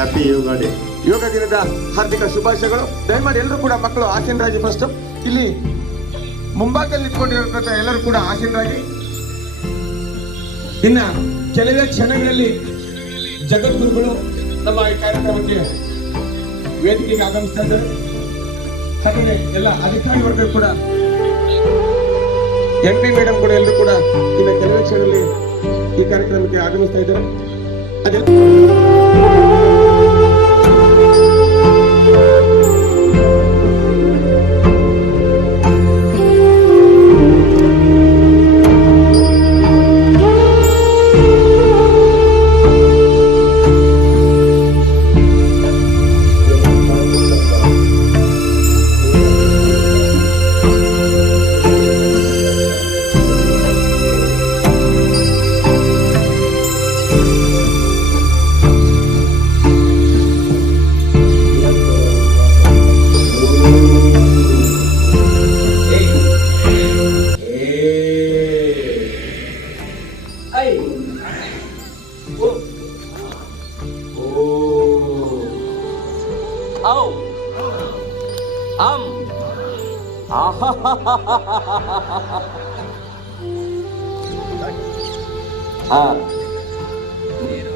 Happy yoga day. ಯೋಗ ದಿನದ ಹಾರ್ದಿಕ ಶುಭಾಶಯಗಳು. ದಯಮಾಡಿ ಎಲ್ಲರೂ ಕೂಡ ಮಕ್ಕಳು ಆಸೀನರಾಗಿ. ಫಸ್ಟ್ ಇಲ್ಲಿ ಮುಂಭಾಗದಲ್ಲಿ ಇಟ್ಕೊಂಡಿರತಕ್ಕಂಥ ಎಲ್ಲರೂ ಕೂಡ ಆಸೀನರಾಗಿ. ಇನ್ನ ಕೆಲವೇ ಕ್ಷಣಗಳಲ್ಲಿ ಜಗದ್ಗುರುಗಳು ನಮ್ಮ ಈ ಕಾರ್ಯಕ್ರಮಕ್ಕೆ ವೇದಿಕೆಗೆ ಆಗಮಿಸ್ತಾ ಇದ್ದಾರೆ. ಹಾಗೆ ಎಲ್ಲ ಅಧಿಕಾರಿ ವರ್ಗ ಕೂಡ MP ಮೇಡಮ್ ಕೂಡ ಎಲ್ಲರೂ ಕೂಡ ಇನ್ನು ಕೆಲವೇ ಕ್ಷಣದಲ್ಲಿ ಈ ಕಾರ್ಯಕ್ರಮಕ್ಕೆ ಆಗಮಿಸ್ತಾ ಇದ್ದಾರೆ.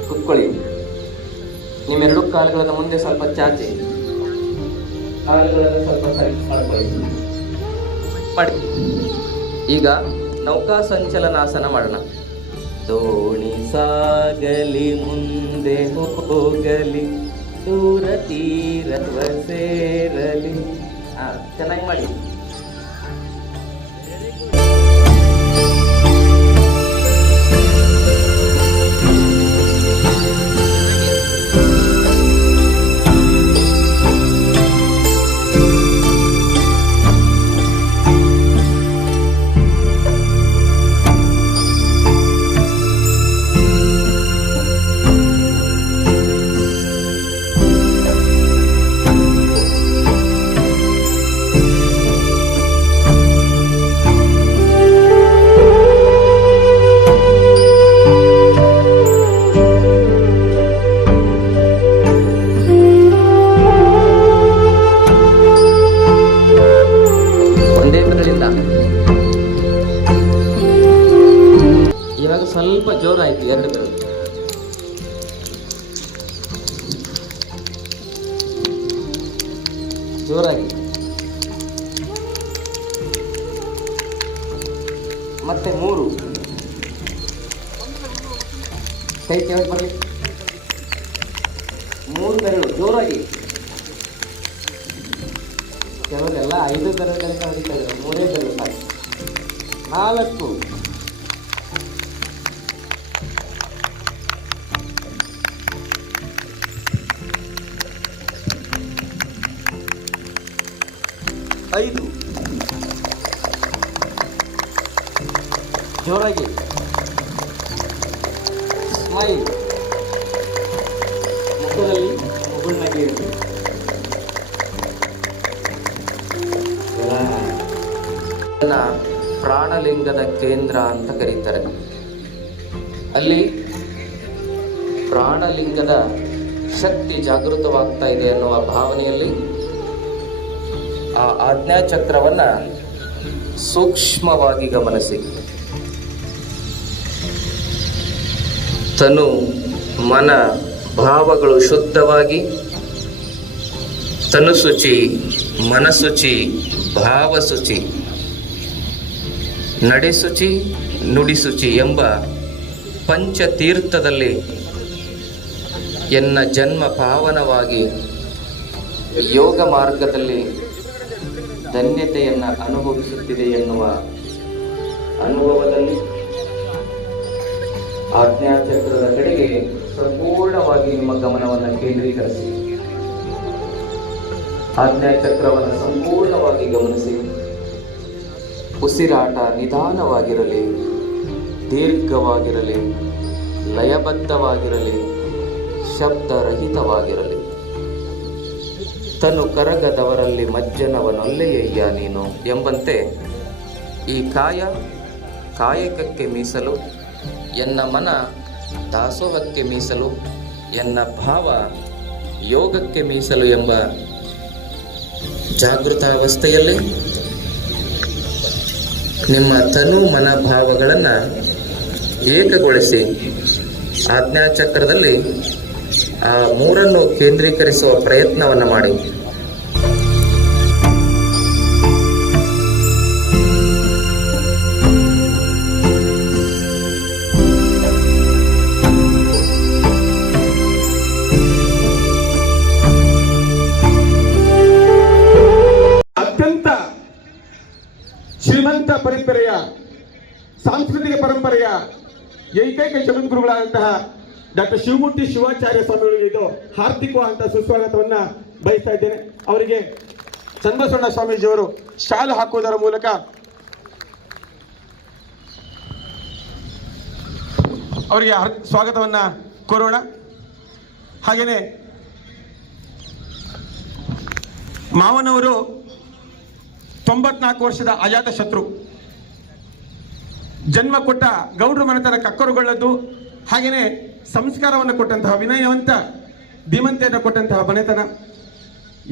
ಕುತ್ಕೊಳ್ಳಿ. ನಿಮ್ಮೆರಡು ಕಾಲುಗಳನ್ನು ಮುಂದೆ ಸ್ವಲ್ಪ ಚಾಚಿ, ಕಾಲುಗಳನ್ನು ಸ್ವಲ್ಪ ಸರಿ ಮಾಡಿ. ಈಗ ನೌಕಾ ಸಂಚಲನಾಸನ ಮಾಡೋಣ. ದೋಣಿ ಸಾಗಲಿ ಮುಂದೆ ಹೋಗಲಿ, ದೂರ ತೀರವ ಸೇರಲಿ. ಚೆನ್ನಾಗಿ ಮಾಡಿ. ಇವಾಗ ಸ್ವಲ್ಪ ಜೋರಾಯ್ತು. ಎರಡು ಬೆರಳು ಜೋರಾಗಿ. ಮತ್ತೆ 3 ಕೈ ಕೆಳಗೆ ಬರಲಿ. 3 ಬೆರಳು ಜೋರಾಗಿ. ಕೆಲವರೆಲ್ಲ 5 ಬೆರಳುಗಳಿಂದ ಹೊಡಿತಾ ಇದ್ದಾರೆ. 3 ಬೆರಳು ಸಾಕು. 4 5 ಜೋರಾಗಿ. ಸ್ಮೈಲ್. ಮುಖದಲ್ಲಿ ಮುಗುಳ್ನಗೆ ಇರಲಿ. ಪ್ರಾಣಲಿಂಗದ ಕೇಂದ್ರ ಅಂತ ಕರೀತಾರೆ. ಅಲ್ಲಿ ಪ್ರಾಣಲಿಂಗದ ಶಕ್ತಿ ಜಾಗೃತವಾಗ್ತಾ ಇದೆ ಅನ್ನುವ ಭಾವನೆಯಲ್ಲಿ ಆ ಆಜ್ಞಾಚಕ್ರವನ್ನು ಸೂಕ್ಷ್ಮವಾಗಿ ಗಮನಿಸಿ. ತನು ಮನ ಭಾವಗಳು ಶುದ್ಧವಾಗಿ, ತನುಶುಚಿ, ಮನಶುಚಿ, ಭಾವಶುಚಿ, ನಡೆಸುಚಿ, ನುಡಿಸುಚಿ ಎಂಬ ಪಂಚತೀರ್ಥದಲ್ಲಿ ಎನ್ನ ಜನ್ಮ ಪಾವನವಾಗಿ ಯೋಗ ಮಾರ್ಗದಲ್ಲಿ ಧನ್ಯತೆಯನ್ನು ಅನುಭವಿಸುತ್ತಿದೆ ಎನ್ನುವ ಅನುಭವದಲ್ಲಿ ಆಜ್ಞಾಚಕ್ರದ ಕಡೆಗೆ ಸಂಪೂರ್ಣವಾಗಿ ನಿಮ್ಮ ಗಮನವನ್ನು ಕೇಂದ್ರೀಕರಿಸಿ. ಆಜ್ಞಾಚಕ್ರವನ್ನು ಸಂಪೂರ್ಣವಾಗಿ ಗಮನಿಸಿ. ಉಸಿರಾಟ ನಿಧಾನವಾಗಿರಲಿ, ದೀರ್ಘವಾಗಿರಲಿ, ಲಯಬದ್ಧವಾಗಿರಲಿ, ಶಬ್ದರಹಿತವಾಗಿರಲಿ. ತನು ಕರಗದವರಲ್ಲಿ ಮಜ್ಜನವನೊಲ್ಲೆಯಯ್ಯ ನೀನು ಎಂಬಂತೆ ಈ ಕಾಯಕಕ್ಕೆ ಮೀಸಲು, ಎನ್ನ ಮನ ದಾಸೋಹಕ್ಕೆ ಮೀಸಲು, ಎನ್ನ ಭಾವ ಯೋಗಕ್ಕೆ ಮೀಸಲು ಎಂಬ ಜಾಗೃತಾವಸ್ಥೆಯಲ್ಲಿ ನಿಮ್ಮ ತನು ಮನೋಭಾವಗಳನ್ನು ಏಕಗೊಳಿಸಿ ಆಜ್ಞಾಚಕ್ರದಲ್ಲಿ ಆ ಮೂರನ್ನು ಕೇಂದ್ರೀಕರಿಸುವ ಪ್ರಯತ್ನವನ್ನು ಮಾಡಿ. ಅತ್ಯಂತ ಶ್ರೀಮಂತ ಪರಂಪರೆಯ ಸಾಂಸ್ಕೃತಿಕ ಪರಂಪರೆಯ ಏಕೈಕ ಜಗದ್ಗುರುಗಳಾದಂತಹ ಡಾಕ್ಟರ್ ಶಿವಮೂರ್ತಿ ಶಿವಾಚಾರ್ಯ ಸ್ವಾಮಿಗಳಿಗೆ ಇದು ಹಾರ್ದಿಕವಾದಂತಹ ಸುಸ್ವಾಗತವನ್ನ ಬಯಸ್ತಾ ಇದ್ದೇನೆ. ಅವರಿಗೆ ಚನ್ನಬಸವಣ್ಣ ಸ್ವಾಮೀಜಿಯವರು ಶಾಲು ಹಾಕುವುದರ ಮೂಲಕ ಅವರಿಗೆ ಸ್ವಾಗತವನ್ನ ಕೋರೋಣ. ಹಾಗೇನೆ ಮಾವನವರು 94 ವರ್ಷದ ಅಜಾತ ಶತ್ರು, ಜನ್ಮ ಕೊಟ್ಟ ಗೌಡ್ರ ಮನೆತನ ಕಕ್ಕರುಗೊಳ್ಳದ್ದು, ಹಾಗೇನೆ ಸಂಸ್ಕಾರವನ್ನು ಕೊಟ್ಟಂತಹ ವಿನಯವಂತ ಧೀಮಂತೆಯನ್ನು ಕೊಟ್ಟಂತಹ ಮನೆತನ.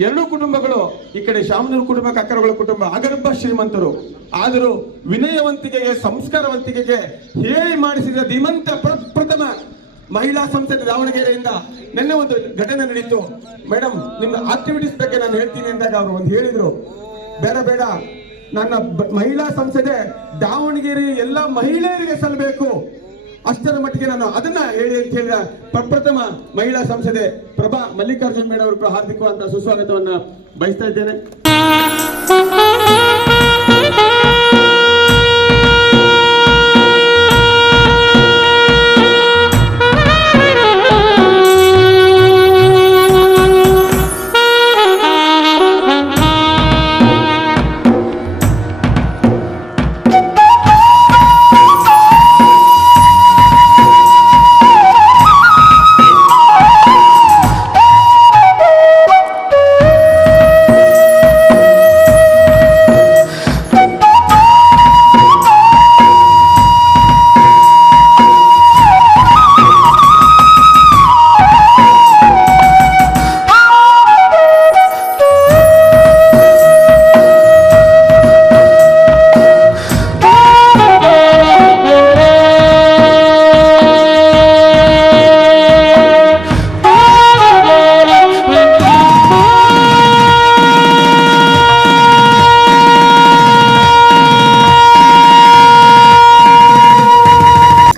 ಎರಡೂ ಕುಟುಂಬಗಳು, ಈ ಕಡೆ ಶಾಮನೂರು ಕುಟುಂಬ, ಕಕ್ಕರುಗಳ ಕುಟುಂಬ ಅಗರ್ಭ ಶ್ರೀಮಂತರು, ಆದರೂ ವಿನಯವಂತಿಕೆಗೆ ಸಂಸ್ಕಾರವಂತಿಕೆಗೆ ಹೇಳಿ ಮಾಡಿಸಿದ ಧೀಮಂತ ಪ್ರಥಮ ಮಹಿಳಾ ಸಂಸದೆ ದಾವಣಗೆರೆಯಿಂದ ನಿನ್ನೆ ಒಂದು ಘಟನೆ ನಡೀತು. ಮೇಡಮ್, ನಿಮ್ಮ ಆಕ್ಟಿವಿಟೀಸ್ ಬಗ್ಗೆ ನಾನು ಹೇಳ್ತೀನಿ ಅಂದಾಗ ಅವರು ಒಂದು ಹೇಳಿದ್ರು, ಬೇಡ ನನ್ನ ಮಹಿಳಾ ಸಂಸದೆ ದಾವಣಗೆರೆ ಎಲ್ಲ ಮಹಿಳೆಯರಿಗೆ ಸಲ್ಲಬೇಕು, ಅಷ್ಟರ ಮಟ್ಟಿಗೆ ನಾನು ಅದನ್ನ ಹೇಳಿ ಅಂತ ಹೇಳಿದ ಪ್ರಪ್ರಥಮ ಮಹಿಳಾ ಸಂಸದೆ ಪ್ರಭಾ ಮಲ್ಲಿಕಾರ್ಜುನ್ ಮೇಡಮ್ ಅವರು ಕೂಡ ಹಾರ್ದಿಕವಾದ ಸುಸ್ವಾಗತವನ್ನ ಬಯಸ್ತಾ ಇದ್ದೇನೆ.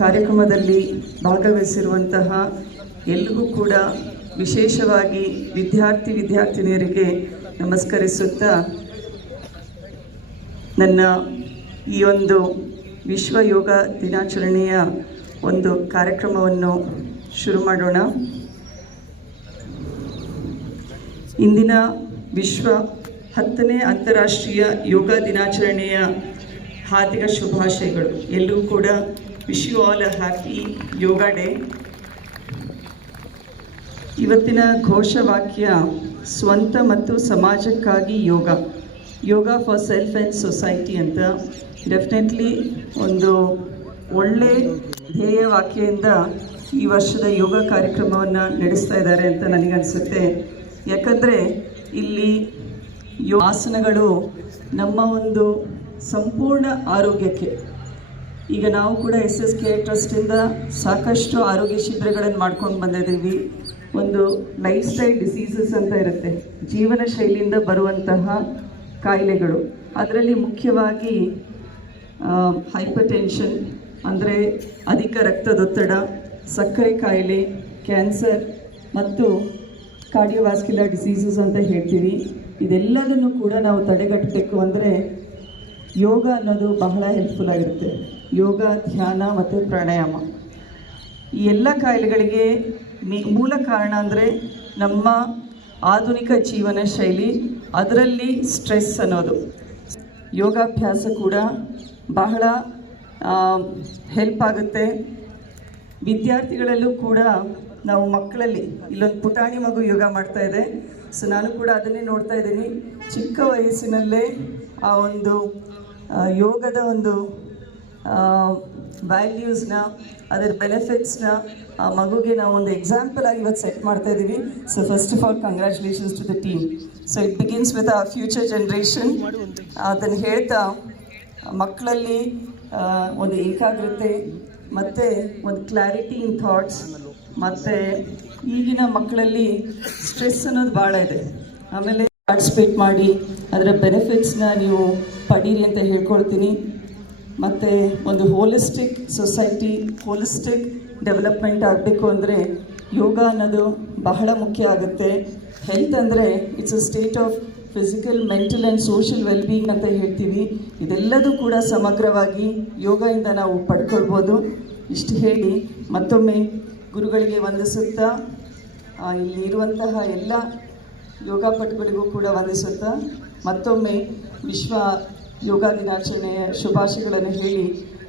ಕಾರ್ಯಕ್ರಮದಲ್ಲಿ ಭಾಗವಹಿಸಿರುವಂತಹ ಎಲ್ಲರಿಗೂ ಕೂಡ ವಿಶೇಷವಾಗಿ ವಿದ್ಯಾರ್ಥಿನಿಯರಿಗೆ ನಮಸ್ಕರಿಸುತ್ತಾ ನನ್ನ ಈ ಒಂದು ವಿಶ್ವ ಯೋಗ ದಿನಾಚರಣೆಯ ಒಂದು ಕಾರ್ಯಕ್ರಮವನ್ನು ಶುರು ಮಾಡೋಣ. ಇಂದಿನ ವಿಶ್ವ 10ನೇ ಅಂತಾರಾಷ್ಟ್ರೀಯ ಯೋಗ ದಿನಾಚರಣೆಯ ಹಾರ್ದಿಕ ಶುಭಾಶಯಗಳು. ಎಲ್ಲರೂ ಕೂಡ wish you all a happy yoga day. ಇವತ್ತಿನ ಘೋಷವಾಕ್ಯ ಸ್ವಂತ ಮತ್ತು ಸಮಾಜಕ್ಕಾಗಿ yoga, yoga for self and society ಅಂತ. ಡೆಫಿನೆಟ್ಲಿ ಒಂದು ಒಳ್ಳೆ ಧ್ಯೇಯ ವಾಕ್ಯದಿಂದ ಈ ವರ್ಷದ ಯೋಗ ಕಾರ್ಯಕ್ರಮವನ್ನು ನಡೆಸ್ತಾ ಇದ್ದಾರೆ ಅಂತ ನನಗನ್ಸುತ್ತೆ. ಯಾಕಂದರೆ ಇಲ್ಲಿ ಆಸನಗಳು ನಮ್ಮ ಒಂದು ಸಂಪೂರ್ಣ ಆರೋಗ್ಯಕ್ಕೆ, ಈಗ ನಾವು ಕೂಡ SSK ಟ್ರಸ್ಟಿಂದ ಸಾಕಷ್ಟು ಆರೋಗ್ಯ ಶಿಬಿರಗಳನ್ನು ಮಾಡ್ಕೊಂಡು ಬಂದಿದ್ದೀವಿ. ಒಂದು ಲೈಫ್ ಸ್ಟೈಲ್ ಡಿಸೀಸಸ್ ಅಂತ ಇರುತ್ತೆ, ಜೀವನ ಶೈಲಿಯಿಂದ ಬರುವಂತಹ ಕಾಯಿಲೆಗಳು. ಅದರಲ್ಲಿ ಮುಖ್ಯವಾಗಿ ಹೈಪರ್ ಟೆನ್ಷನ್ ಅಂದರೆ ಅಧಿಕ ರಕ್ತದೊತ್ತಡ, ಸಕ್ಕರೆ ಕಾಯಿಲೆ, ಕ್ಯಾನ್ಸರ್ ಮತ್ತು ಕಾರ್ಡಿಯೋವ್ಯಾಸ್ಕ್ಯುಲರ್ ಡಿಸೀಸಸ್ ಅಂತ ಹೇಳ್ತೀವಿ. ಇದೆಲ್ಲದನ್ನು ಕೂಡ ನಾವು ತಡೆಗಟ್ಟಬೇಕು ಅಂದರೆ ಯೋಗ ಅನ್ನೋದು ಬಹಳ ಹೆಲ್ಪ್ಫುಲ್ ಆಗಿರುತ್ತೆ. ಯೋಗ, ಧ್ಯಾನ ಮತ್ತು ಪ್ರಾಣಾಯಾಮ ಈ ಎಲ್ಲ ಕಾಯಿಲೆಗಳಿಗೆ ಮೂಲ ಕಾರಣ ಅಂದರೆ ನಮ್ಮ ಆಧುನಿಕ ಜೀವನ ಶೈಲಿ, ಅದರಲ್ಲಿ ಸ್ಟ್ರೆಸ್ ಅನ್ನೋದು. ಯೋಗಾಭ್ಯಾಸ ಕೂಡ ಬಹಳ ಹೆಲ್ಪ್ ಆಗುತ್ತೆ. ವಿದ್ಯಾರ್ಥಿಗಳಲ್ಲೂ ಕೂಡ ನಾವು ಮಕ್ಕಳಲ್ಲಿ, ಇಲ್ಲೊಂದು ಪುಟಾಣಿ ಮಗು ಯೋಗ ಮಾಡ್ತಾ ಇದೆ, ಸೊ ನಾನು ಕೂಡ ಅದನ್ನೇ ನೋಡ್ತಾ ಇದ್ದೀನಿ. ಚಿಕ್ಕ ವಯಸ್ಸಿನಲ್ಲೇ ಆ ಒಂದು ಯೋಗದ ಒಂದು ವ್ಯಾಲ್ಯೂಸ್ನ, ಅದರ ಬೆನಿಫಿಟ್ಸ್ನ ಆ ಮಗುಗೆ ನಾವು ಒಂದು ಎಕ್ಸಾಂಪಲ್ ಆಗಿ ಇವತ್ತು ಸೆಟ್ ಮಾಡ್ತಾ ಇದ್ದೀವಿ. So first of all congratulations to the team. So it begins with a future generation. ಅದನ್ನು ಹೇಳ್ತಾ ಮಕ್ಕಳಲ್ಲಿ ಒಂದು ಏಕಾಗ್ರತೆ ಮತ್ತು ಒಂದು ಕ್ಲಾರಿಟಿ ಇನ್ ಥಾಟ್ಸ್, ಮತ್ತು ಈಗಿನ ಮಕ್ಕಳಲ್ಲಿ ಸ್ಟ್ರೆಸ್ ಅನ್ನೋದು ಭಾಳ ಇದೆ. ಆಮೇಲೆ ಪಾರ್ಟಿಸಿಪೇಟ್ ಮಾಡಿ ಅದರ ಬೆನಿಫಿಟ್ಸ್ನ ನೀವು ಪಡೀರಿ ಅಂತ ಹೇಳ್ಕೊಳ್ತೀನಿ. ಮತ್ತು ಒಂದು ಹೋಲಿಸ್ಟಿಕ್ ಸೊಸೈಟಿ, ಹೋಲಿಸ್ಟಿಕ್ ಡೆವಲಪ್ಮೆಂಟ್ ಆಗಬೇಕು ಅಂದರೆ ಯೋಗ ಅನ್ನೋದು ಬಹಳ ಮುಖ್ಯ ಆಗುತ್ತೆ. ಹೆಲ್ತ್ ಅಂದರೆ it's a state of physical, mental and social wellbeing ಅಂತ ಹೇಳ್ತೀವಿ. ಇದೆಲ್ಲದೂ ಕೂಡ ಸಮಗ್ರವಾಗಿ ಯೋಗದಿಂದ ನಾವು ಪಡ್ಕೊಳ್ಬೋದು. ಇಷ್ಟು ಹೇಳಿ ಮತ್ತೊಮ್ಮೆ ಗುರುಗಳಿಗೆ ವಂದಿಸುತ್ತಾ, ಇಲ್ಲಿ ಇರುವಂತಹ ಎಲ್ಲ ಯೋಗಪಟುಗಳಿಗೂ ಕೂಡ ವಂದಿಸುತ್ತಾ, ಮತ್ತೊಮ್ಮೆ ವಿಶ್ವ ಯೋಗ ದಿನಾಚರಣೆಯ ಶುಭಾಶಯಗಳನ್ನು ಹೇಳಿ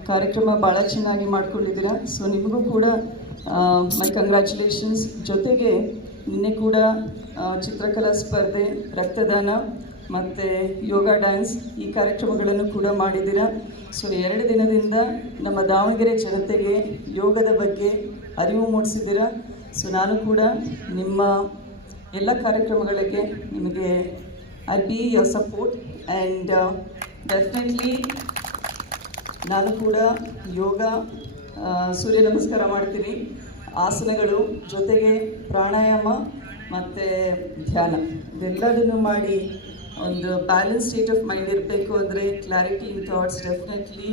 ಕಾರ್ಯಕ್ರಮ ಭಾಳ ಚೆನ್ನಾಗಿ ಮಾಡ್ಕೊಂಡಿದ್ದೀರಾ. ಸೊ ನಿಮಗೂ ಕೂಡ ಮೈ ಕಂಗ್ರ್ಯಾಚುಲೇಷನ್ಸ್. ಜೊತೆಗೆ ನಿನ್ನೆ ಕೂಡ ಚಿತ್ರಕಲಾ ಸ್ಪರ್ಧೆ, ರಕ್ತದಾನ ಮತ್ತು ಯೋಗ ಡ್ಯಾನ್ಸ್ ಈ ಕಾರ್ಯಕ್ರಮಗಳನ್ನು ಕೂಡ ಮಾಡಿದ್ದೀರಾ. ಸೊ 2 ದಿನದಿಂದ ನಮ್ಮ ದಾವಣಗೆರೆ ಜನತೆಗೆ ಯೋಗದ ಬಗ್ಗೆ ಅರಿವು ಮೂಡಿಸಿದ್ದೀರಾ. ಸೊ ನಾನು ಕೂಡ ನಿಮ್ಮ ಎಲ್ಲ ಕಾರ್ಯಕ್ರಮಗಳಿಗೆ ನಿಮಗೆ I be your support and definitely ನಾನು ಕೂಡ ಯೋಗ, ಸೂರ್ಯ ನಮಸ್ಕಾರ ಮಾಡ್ತೀನಿ, ಆಸನಗಳು ಜೊತೆಗೆ ಪ್ರಾಣಾಯಾಮ ಮತ್ತು ಧ್ಯಾನ ಇದೆಲ್ಲದನ್ನು ಮಾಡಿ ಒಂದು ಬ್ಯಾಲೆನ್ಸ್ ಸ್ಟೇಟ್ ಆಫ್ ಮೈಂಡ್ ಇರಬೇಕು ಅಂದರೆ clarity in thoughts. Definitely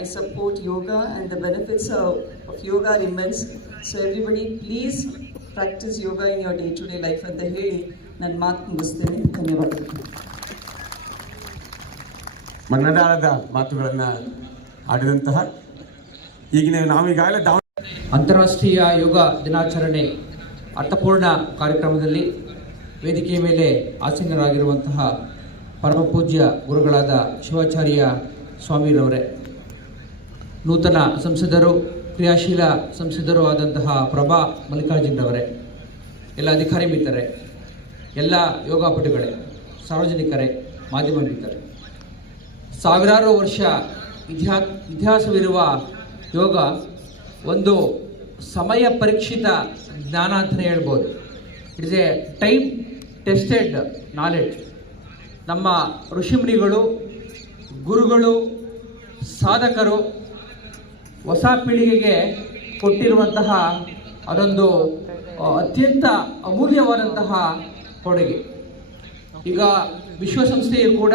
I support yoga and the benefits of yoga are immense. So everybody please practise yoga in your day to day life ಅಂತ ಹೇಳಿ ನನ್ನ ಮಾತು ಮುಗಿಸ್ತೇನೆ. ಧನ್ಯವಾದಗಳು. ಮನದಾಳದ ಮಾತುಗಳನ್ನು ಆಡಿದಂತಹ ಈಗಿನ ನಾವೀಗಾಗಲೇ ಅಂತಾರಾಷ್ಟ್ರೀಯ ಯೋಗ ದಿನಾಚರಣೆ ಅರ್ಥಪೂರ್ಣ ಕಾರ್ಯಕ್ರಮದಲ್ಲಿ ವೇದಿಕೆಯ ಮೇಲೆ ಆಸೀನರಾಗಿರುವಂತಹ ಪರಮ ಪೂಜ್ಯ ಗುರುಗಳಾದ ಶಿವಾಚಾರ್ಯ ಸ್ವಾಮಿರವರೇ, ನೂತನ ಸಂಸದರು, ಕ್ರಿಯಾಶೀಲ ಸಂಸದರು ಆದಂತಹ ಪ್ರಭಾ ಮಲ್ಲಿಕಾರ್ಜುನರವರೇ, ಎಲ್ಲ ಅಧಿಕಾರಿ ಮಿತ್ರರೇ, ಎಲ್ಲ ಯೋಗಾಪಟುಗಳೇ, ಸಾರ್ವಜನಿಕರೇ, ಮಾಧ್ಯಮ ಮಿತ್ರರೇ, ಸಾವಿರಾರು ವರ್ಷ ಇತಿಹಾಸವಿರುವ ಯೋಗ ಒಂದು ಸಮಯ ಪರೀಕ್ಷಿತ ಜ್ಞಾನ ಅಂತಲೇ ಹೇಳ್ಬೋದು. It is A time tested knowledge. ನಮ್ಮ ಋಷಿಮುನಿಗಳು, ಗುರುಗಳು, ಸಾಧಕರು ಹೊಸ ಪೀಳಿಗೆಗೆ ಕೊಟ್ಟಿರುವಂತಹ ಅದೊಂದು ಅತ್ಯಂತ ಅಮೂಲ್ಯವಾದಂತಹ ಕೊಡುಗೆ. ಈಗ ವಿಶ್ವಸಂಸ್ಥೆಯು ಕೂಡ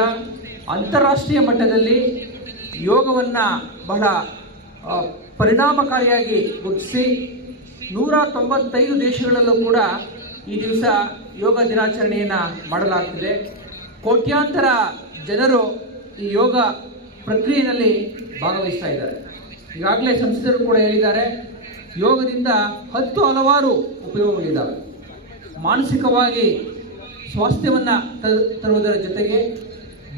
ಅಂತಾರಾಷ್ಟ್ರೀಯ ಮಟ್ಟದಲ್ಲಿ ಯೋಗವನ್ನು ಬಹಳ ಪರಿಣಾಮಕಾರಿಯಾಗಿ ಗುರುತಿಸಿ 195 ದೇಶಗಳಲ್ಲೂ ಕೂಡ ಈ ದಿವಸ ಯೋಗ ದಿನಾಚರಣೆಯನ್ನು ಮಾಡಲಾಗ್ತಿದೆ. ಕೋಟ್ಯಾಂತರ ಜನರು ಈ ಯೋಗ ಪ್ರಕ್ರಿಯೆಯಲ್ಲಿ ಭಾಗವಹಿಸ್ತಾ ಇದ್ದಾರೆ. ಈಗಾಗಲೇ ಸಂಸದರು ಕೂಡ ಹೇಳಿದ್ದಾರೆ, ಯೋಗದಿಂದ ಹಲವಾರು ಉಪಯೋಗಗಳಿದ್ದಾವೆ. ಮಾನಸಿಕವಾಗಿ ಸ್ವಾಸ್ಥ್ಯವನ್ನು ತರುವುದರ ಜೊತೆಗೆ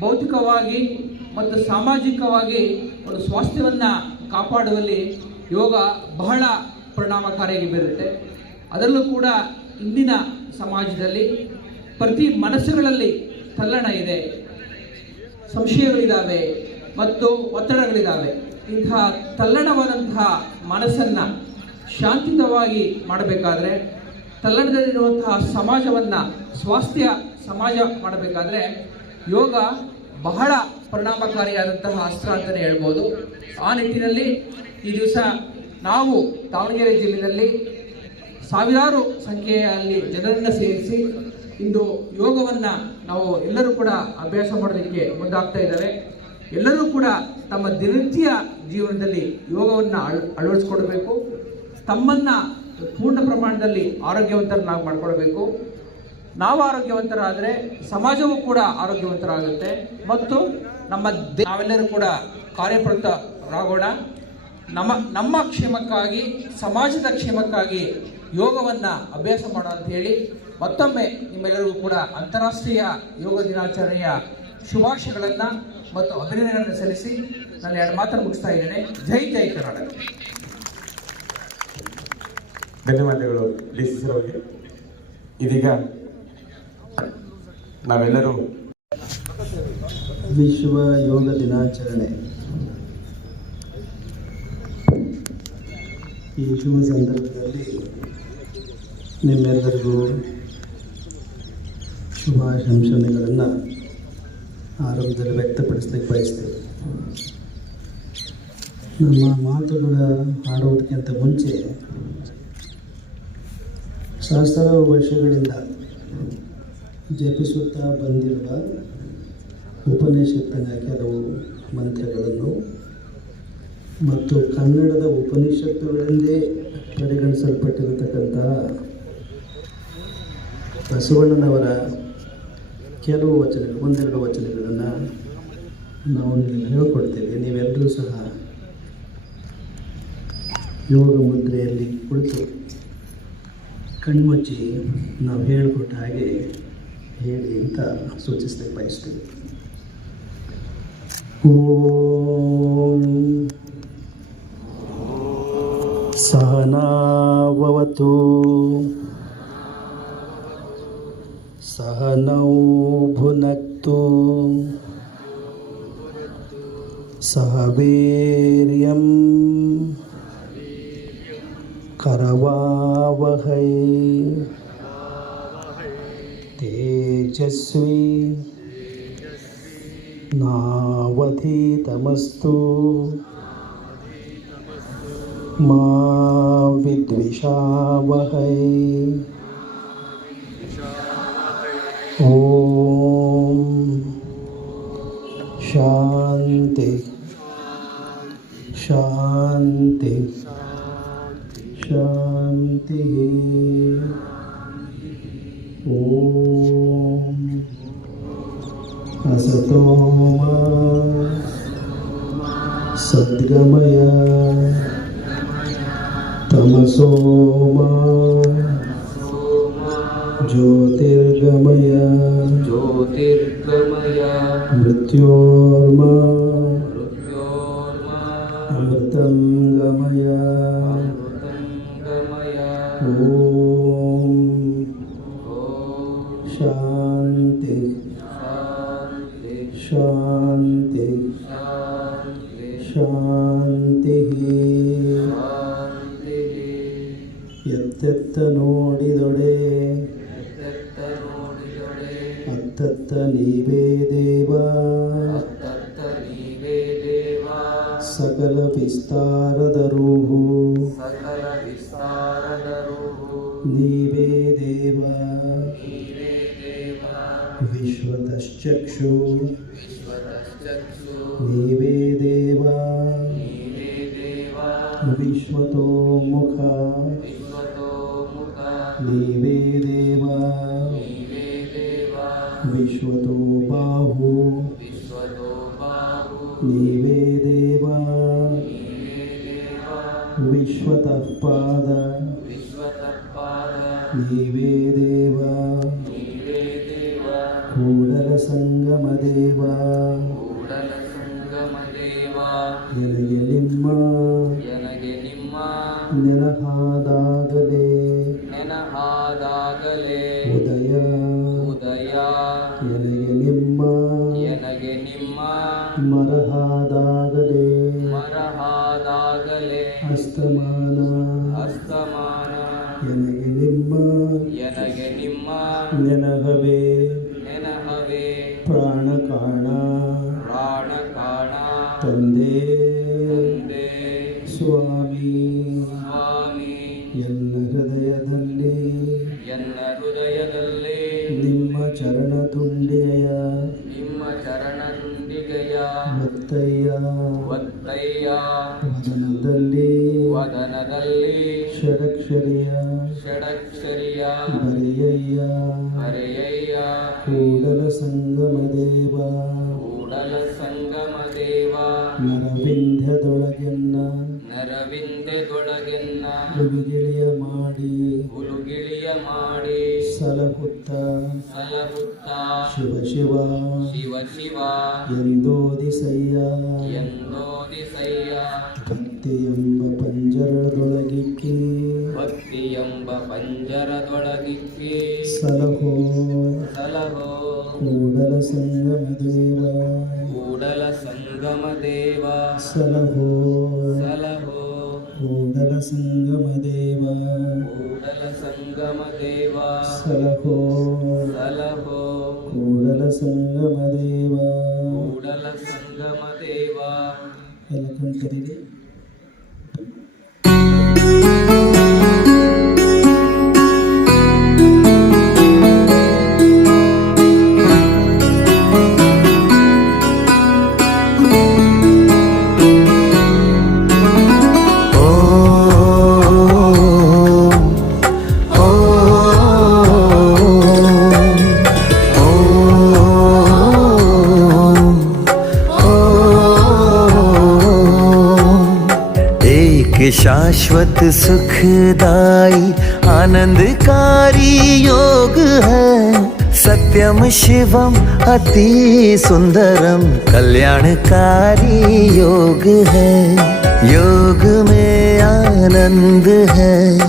ಭೌತಿಕವಾಗಿ ಮತ್ತು ಸಾಮಾಜಿಕವಾಗಿ ಒಂದು ಸ್ವಾಸ್ಥ್ಯವನ್ನು ಕಾಪಾಡುವಲ್ಲಿ ಯೋಗ ಬಹಳ ಪರಿಣಾಮಕಾರಿಯಾಗಿ ಬೀರುತ್ತೆ. ಅದರಲ್ಲೂ ಕೂಡ ಇಂದಿನ ಸಮಾಜದಲ್ಲಿ ಪ್ರತಿ ಮನಸ್ಸುಗಳಲ್ಲಿ ತಲ್ಲಣ ಇದೆ, ಸಂಶಯಗಳಿದ್ದಾವೆ ಮತ್ತು ಒತ್ತಡಗಳಿದ್ದಾವೆ. ಇಂತಹ ತಲ್ಲಣವಾದಂತಹ ಮನಸ್ಸನ್ನು ಶಾಂತಿಯುತವಾಗಿ ಮಾಡಬೇಕಾದ್ರೆ, ತಲ್ಲಣದಲ್ಲಿರುವಂತಹ ಸಮಾಜವನ್ನು ಸ್ವಾಸ್ಥ್ಯ ಸಮಾಜ ಮಾಡಬೇಕಾದ್ರೆ ಯೋಗ ಬಹಳ ಪರಿಣಾಮಕಾರಿಯಾದಂತಹ ಅಸ್ತ್ರ ಅಂತಲೇ ಹೇಳ್ಬೋದು. ಆ ನಿಟ್ಟಿನಲ್ಲಿ ಈ ದಿವಸ ನಾವು ದಾವಣಗೆರೆ ಜಿಲ್ಲೆಯಲ್ಲಿ ಸಾವಿರಾರು ಸಂಖ್ಯೆಯಲ್ಲಿ ಜನರನ್ನು ಸೇರಿಸಿ ಇಂದು ಯೋಗವನ್ನು ನಾವು ಎಲ್ಲರೂ ಕೂಡ ಅಭ್ಯಾಸ ಮಾಡೋದಕ್ಕೆ ಮುಂದಾಗ್ತಾ ಇದ್ದಾರೆ. ಎಲ್ಲರೂ ಕೂಡ ತಮ್ಮ ದಿನನಿತ್ಯ ಜೀವನದಲ್ಲಿ ಯೋಗವನ್ನು ಅಳವಡಿಸ್ಕೊಳ್ಬೇಕು. ತಮ್ಮನ್ನು ಪೂರ್ಣ ಪ್ರಮಾಣದಲ್ಲಿ ಆರೋಗ್ಯವಂತರನ್ನಾಗಿ ಮಾಡ್ಕೊಳ್ಬೇಕು. ನಾವು ಆರೋಗ್ಯವಂತರಾದರೆ ಸಮಾಜವೂ ಕೂಡ ಆರೋಗ್ಯವಂತರಾಗುತ್ತೆ ಮತ್ತು ನಾವೆಲ್ಲರೂ ಕೂಡ ಕಾರ್ಯಪ್ರವೃತ್ತರಾಗೋಣ. ನಮ್ಮ ಕ್ಷೇಮಕ್ಕಾಗಿ, ಸಮಾಜದ ಕ್ಷೇಮಕ್ಕಾಗಿ ಯೋಗವನ್ನು ಅಭ್ಯಾಸ ಮಾಡೋಣ ಅಂತ ಹೇಳಿ ಮತ್ತೊಮ್ಮೆ ನಿಮ್ಮೆಲ್ಲರಿಗೂ ಕೂಡ ಅಂತಾರಾಷ್ಟ್ರೀಯ ಯೋಗ ದಿನಾಚರಣೆಯ ಶುಭಾಶಯಗಳನ್ನು ಮತ್ತು ಅಭಿನಂದನೆಗಳನ್ನು ಸಲ್ಲಿಸಿ ನಾನು 2 ಮಾತನ್ನು ಮುಗಿಸ್ತಾ ಇದ್ದೇನೆ. ಜೈ ಜೈ ಕರ್ನಾಟಕ. ಧನ್ಯವಾದಗಳು ಡಿ.ಸಿ. ಸರ್ ಅವರಿಗೆ. ಇದೀಗ ನಾವೆಲ್ಲರೂ ವಿಶ್ವ ಯೋಗ ದಿನಾಚರಣೆ ಈ ಶುಭ ಸಂದರ್ಭದಲ್ಲಿ ನಿಮ್ಮೆಲ್ಲರಿಗೂ ಶುಭಾಶಂಸನೆಗಳನ್ನು ಆರಂಭದಲ್ಲಿ ವ್ಯಕ್ತಪಡಿಸಲಿಕ್ಕೆ ಬಯಸ್ತೇವೆ. ನಮ್ಮ ಮಾತುಗಳ ಆಡೋದಕ್ಕಿಂತ ಮುಂಚೆ ಸಹಸ್ರಾರು ವರ್ಷಗಳಿಂದ ಜಪಿಸುತ್ತಾ ಬಂದಿರುವ ಉಪನಿಷತ್ತಿನ ಕೆಲವು ಮಂತ್ರಗಳನ್ನು ಮತ್ತು ಕನ್ನಡದ ಉಪನಿಷತ್ತುಗಳೆಂದೇ ಪರಿಗಣಿಸಲ್ಪಟ್ಟಿರತಕ್ಕಂತಹ ಬಸವಣ್ಣನವರ ಕೆಲವು ವಚನಗಳು, ಒಂದೆರಡು ವಚನಗಳನ್ನು ನಾವು ನಿಮಗೆ ಹೇಳಿಕೊಡ್ತೇವೆ. ನೀವೆಲ್ಲರೂ ಸಹ ಯೋಗ ಮುದ್ರೆಯಲ್ಲಿ ಕುಳಿತು ಕಣ್ಮುಚ್ಚಿ ನಾವು ಹೇಳಿಕೊಟ್ಟ ಹಾಗೆ ಹೇಳಿ ಅಂತ ಸೂಚಿಸಲಿಕ್ಕೆ ಬಯಸ್ತೀವಿ. ಓಂ ಸಹನಾವವತು ಸಹನೌ ಭುನಕ್ತು ಸಹ ವೀರ್ಯಂ करवावहै तेजस्वी नावधीतमस्तु मा विद्विषावहै ॐ शान्ति शान्ति शांति. ओम असतो मा सद्गमय तमसो मा ज्योतिर्गमय मृत्योर्मा अमृतं गमय. ओम शांति शांति शांति. ಎತ್ತೆತ್ತ ನೋಡಿದೊಡೆ ಅತ್ತತ್ತ ನೀವೇ ದೇವ ಸಕಲ ವಿಸ್ತಾರದ ರೂಹು ನೀವೇ ದೇವ ವಿಶ್ವತಶ್ಚಕ್ಷು ನೀವೇ ದೇವ ವಿಶ್ವತೋ ಮುಖ ನೀವೇ ದೇವ ವಿಶ್ವತೋ ಬಾಹು ನೀವೇ ದೇವ ವಿಶ್ವತಃ ಪಾದ ನೀವೇ ದೇವ ಕೂಡಲ ಸಂಗಮ ದೇವ ನನಗೆ ನಿಮ್ಮ ನೆನಹಾದಾಗಲೇ ಉದಯ ನನಗೆ ನಿಮ್ಮ ಮರಹಾದಾಗಲೇ ಅಸ್ತಮಾನ ನನಗೆ ನಿಮ್ಮ ನೆನಹವೇ ಪ್ರಾಣಕಾಣ ತಂದೆ ಸ್ವಾಮಿ ಎನ್ನ ಹೃದಯದಲ್ಲಿ ನಿಮ್ಮ ಚರಣ ತುಂಡೆಯ ಒತ್ತಯ್ಯ ವದನದಲ್ಲಿ ಷಡಕ್ಷರಿಯ ಬರೆಯಯ್ಯ ಕೂಡಲ ಸಂಗಮ ದೇವ ನರವಿಂಧ್ಯದೊಳಗೆನ್ನ ಹುಲುಗಿಳಿಯ ಮಾಡಿ ಸಲಹುತ್ತ ಶಿವ ಶಿವ ಎಂದೋದಿಸಯ್ಯ ಭಕ್ತಿಯೆಂಬ ಪಂಜರದೊಳಗಿಕ್ಕಿ ಸಲಹೋ ಕೂಡಲ ಸಂಗಮ ದೇವ ಸಲಹೋ ಕೂಡಲ ಸಂಗಮದೇವ ಕೂಡಲ ಸಂಗಮ ದೇವ ಸಲಹೋ ಸಲಹೋ ಕೂಡಲ ಸಂಗಮದೇವ ಕೂಡಲ ಸಂಗಮ ದೇವ. ಎಲ್ಲ ಕಣ್ಕರೀರಿ. शाश्वत सुखदाई आनंदकारी योग है, सत्यम शिवम अति सुंदरम कल्याणकारी योग है। योग में आनंद है,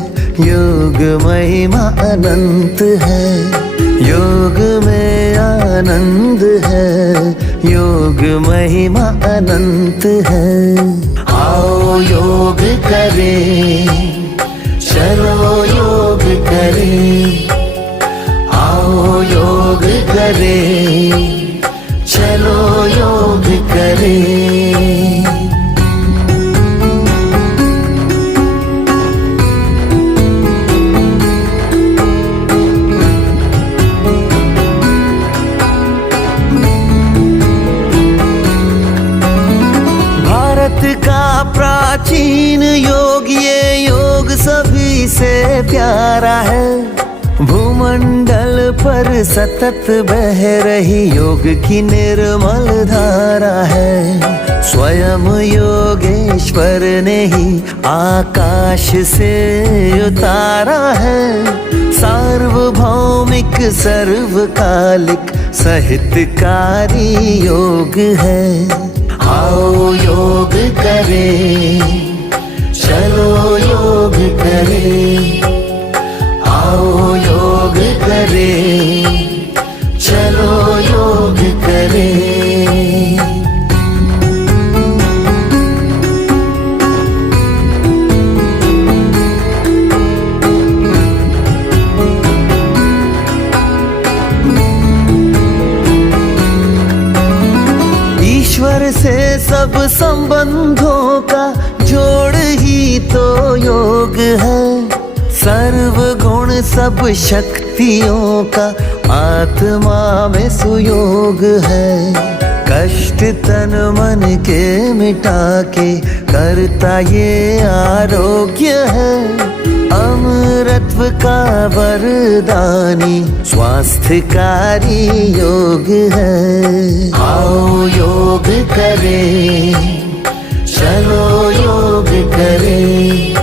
योग महिमा अनंत है। योग में आनंद है, योग महिमा अनंत है। आओ योग करें, चलो योग करें। आओ योग करें, चलो योग करें। का प्राचीन योग, ये योग सभी से प्यारा है। भूमंडल पर सतत बह रही योग की निर्मल धारा है। स्वयं योगेश्वर ने ही आकाश से उतारा है। सार्वभौमिक सर्वकालिक साहित्यकारी योग है। आओ योग करें, चलो योग करें। आओ योग करें, चलो योग करें। ईश्वर से सब संबंधों का जोड़ ही तो योग है। सर्व गुण सब शक्तियों का आत्मा में सुयोग है। कष्ट तन मन के मिटा के करता ये आरोग्य है। अमरत्व का वरदानी स्वास्थ्यकारी योग है। आओ योग करें, चलो योग करें।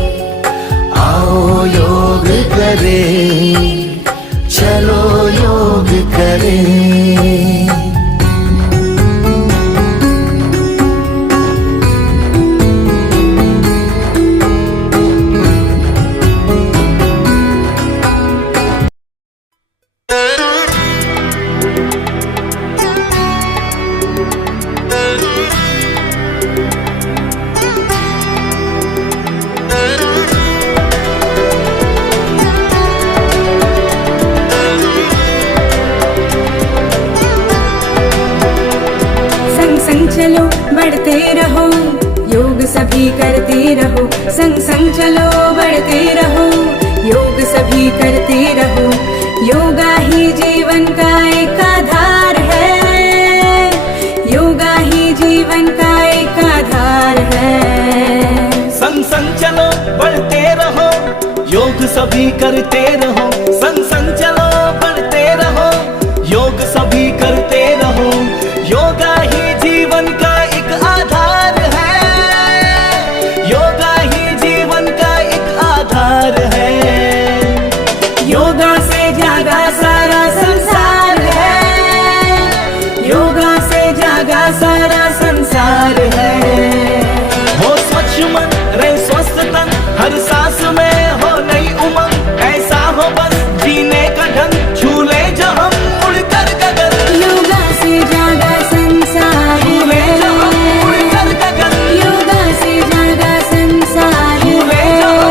आओ योग करें, चलो योग करें। चलो बढ़ते रहो, योग सभी करते रहो। संग संग चलो बढ़ते रहो, योग सभी करते रहो। योगा ही जीवन का एक आधार है। योगा ही जीवन का एक आधार है। संग संग चलो बढ़ते रहो, योग सभी करते रहो। संग संग चलो बढ़ते रहो, योग सभी करते रहो। योगा ही जीवन का एक आधार है। योगा ही जीवन का एक आधार है। योगा से जागा सारा संसार है। योगा से जागा सारा संसार है। हो स्वच्छ मन, रहे स्वस्थ तन, हर सांस में हो नई उमंग। ऐसा हो बस जीने का ढंग, झूले जो हम उड़कर गगन। योगा से जागा संसार है। उड़कर गगन। योगा से जागा संसार है।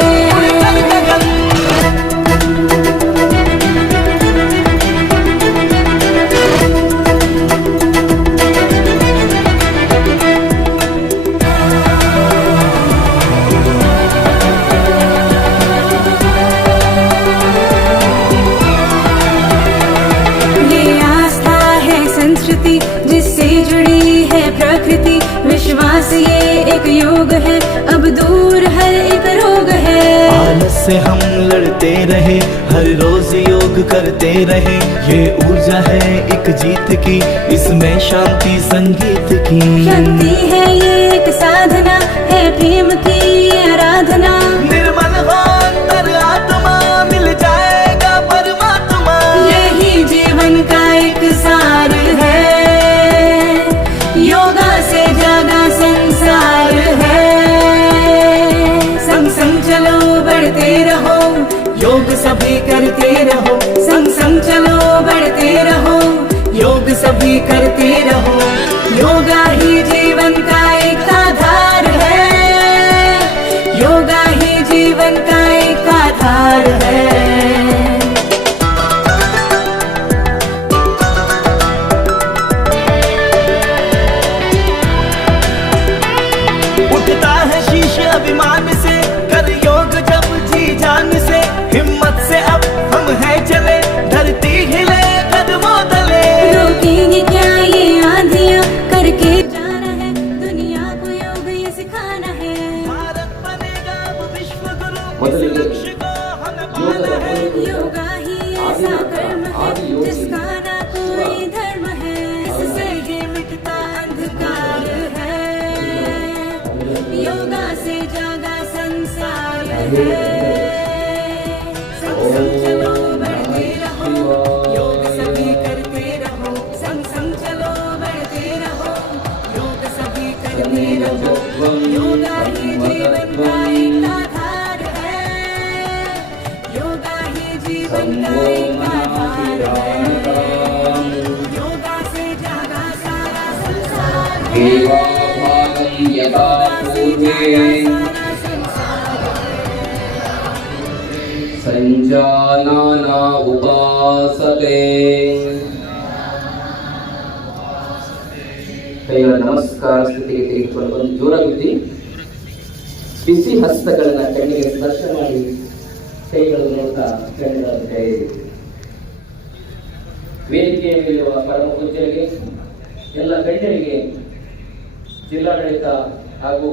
जुड़ी है प्रकृति, विश्वास ये एक योग है, अब दूर हर एक रोग है। आलस से हम लड़ते रहे, हर रोज योग करते रहे, ये ऊर्जा है एक जीत की, इसमें शांति संगीत की। शक्ति है ये एक साधना, है प्रेम की आराधना। निर्मल हो अंतर आत्मा, मिल जाएगा परमात्मा। यही जीवन का एक सार है, योगा से जागा संसार है। संग संग चलो बढ़ते रहो, योग सभी करते रहो, संग संग चलो बढ़ते रहो, योग सभी करते रहो। योगा ही जीवन का एक आधार है, योगा ही जीवन का एक आधार है। उठता है शीश अभिमान से, कर योग जब जी जान से, हिम्मत से अब हम है चले, धरती हिले कदमों तले। रोकेंगे क्या ये आंधियां, करके जाना है दुनिया को योग ये सिखाना है। भारत बनेगा अब विश्व गुरु, इस ಮೊದಲಿಗೆ लक्ष्य को हमें ಯೋಗದ पाना है। ಮೂಲಕ योगा ही ऐसा कर्म है जिसका ना कोई धर्म है, इससे ही मिटता अंधकार है, योगा से जागा संसार है। संग संग चलो बढ़ते रहो, योग सभी करते रहो, संग संग चलो बढ़ते रहो, योग सभी करते रहो। योगा ही जीवन का एक आधार है, योगा ही जीवन का एक आधार है, योगा से जागा सारा संसार है, यथा पूर्वे संजानाना उपासते। ಕೈಗಳ ನಮಸ್ಕಾರ ಸ್ಥಿತಿಗೆ ತೆಗೆದುಕೊಂಡು ಬಂದು ಜೋರಾಗಿ ಬಿಸಿ ಹಸ್ತಗಳನ್ನ ಕಣ್ಣಿಗೆ ಸ್ಪರ್ಶ ಮಾಡಿ ಕೈಗಳು ನೋಡ್ತಾ ಕಣ್ಣುಗಳನ್ನು ತೆರೆಯಿರಿ. ವೇದಿಕೆಯ ಮೇಲಿರುವ ಪರಮ ಪೂಜ್ಯರಿಗೆ, ಎಲ್ಲ ಗಣ್ಯರಿಗೆ, ಜಿಲ್ಲಾಡಳಿತ ಹಾಗೂ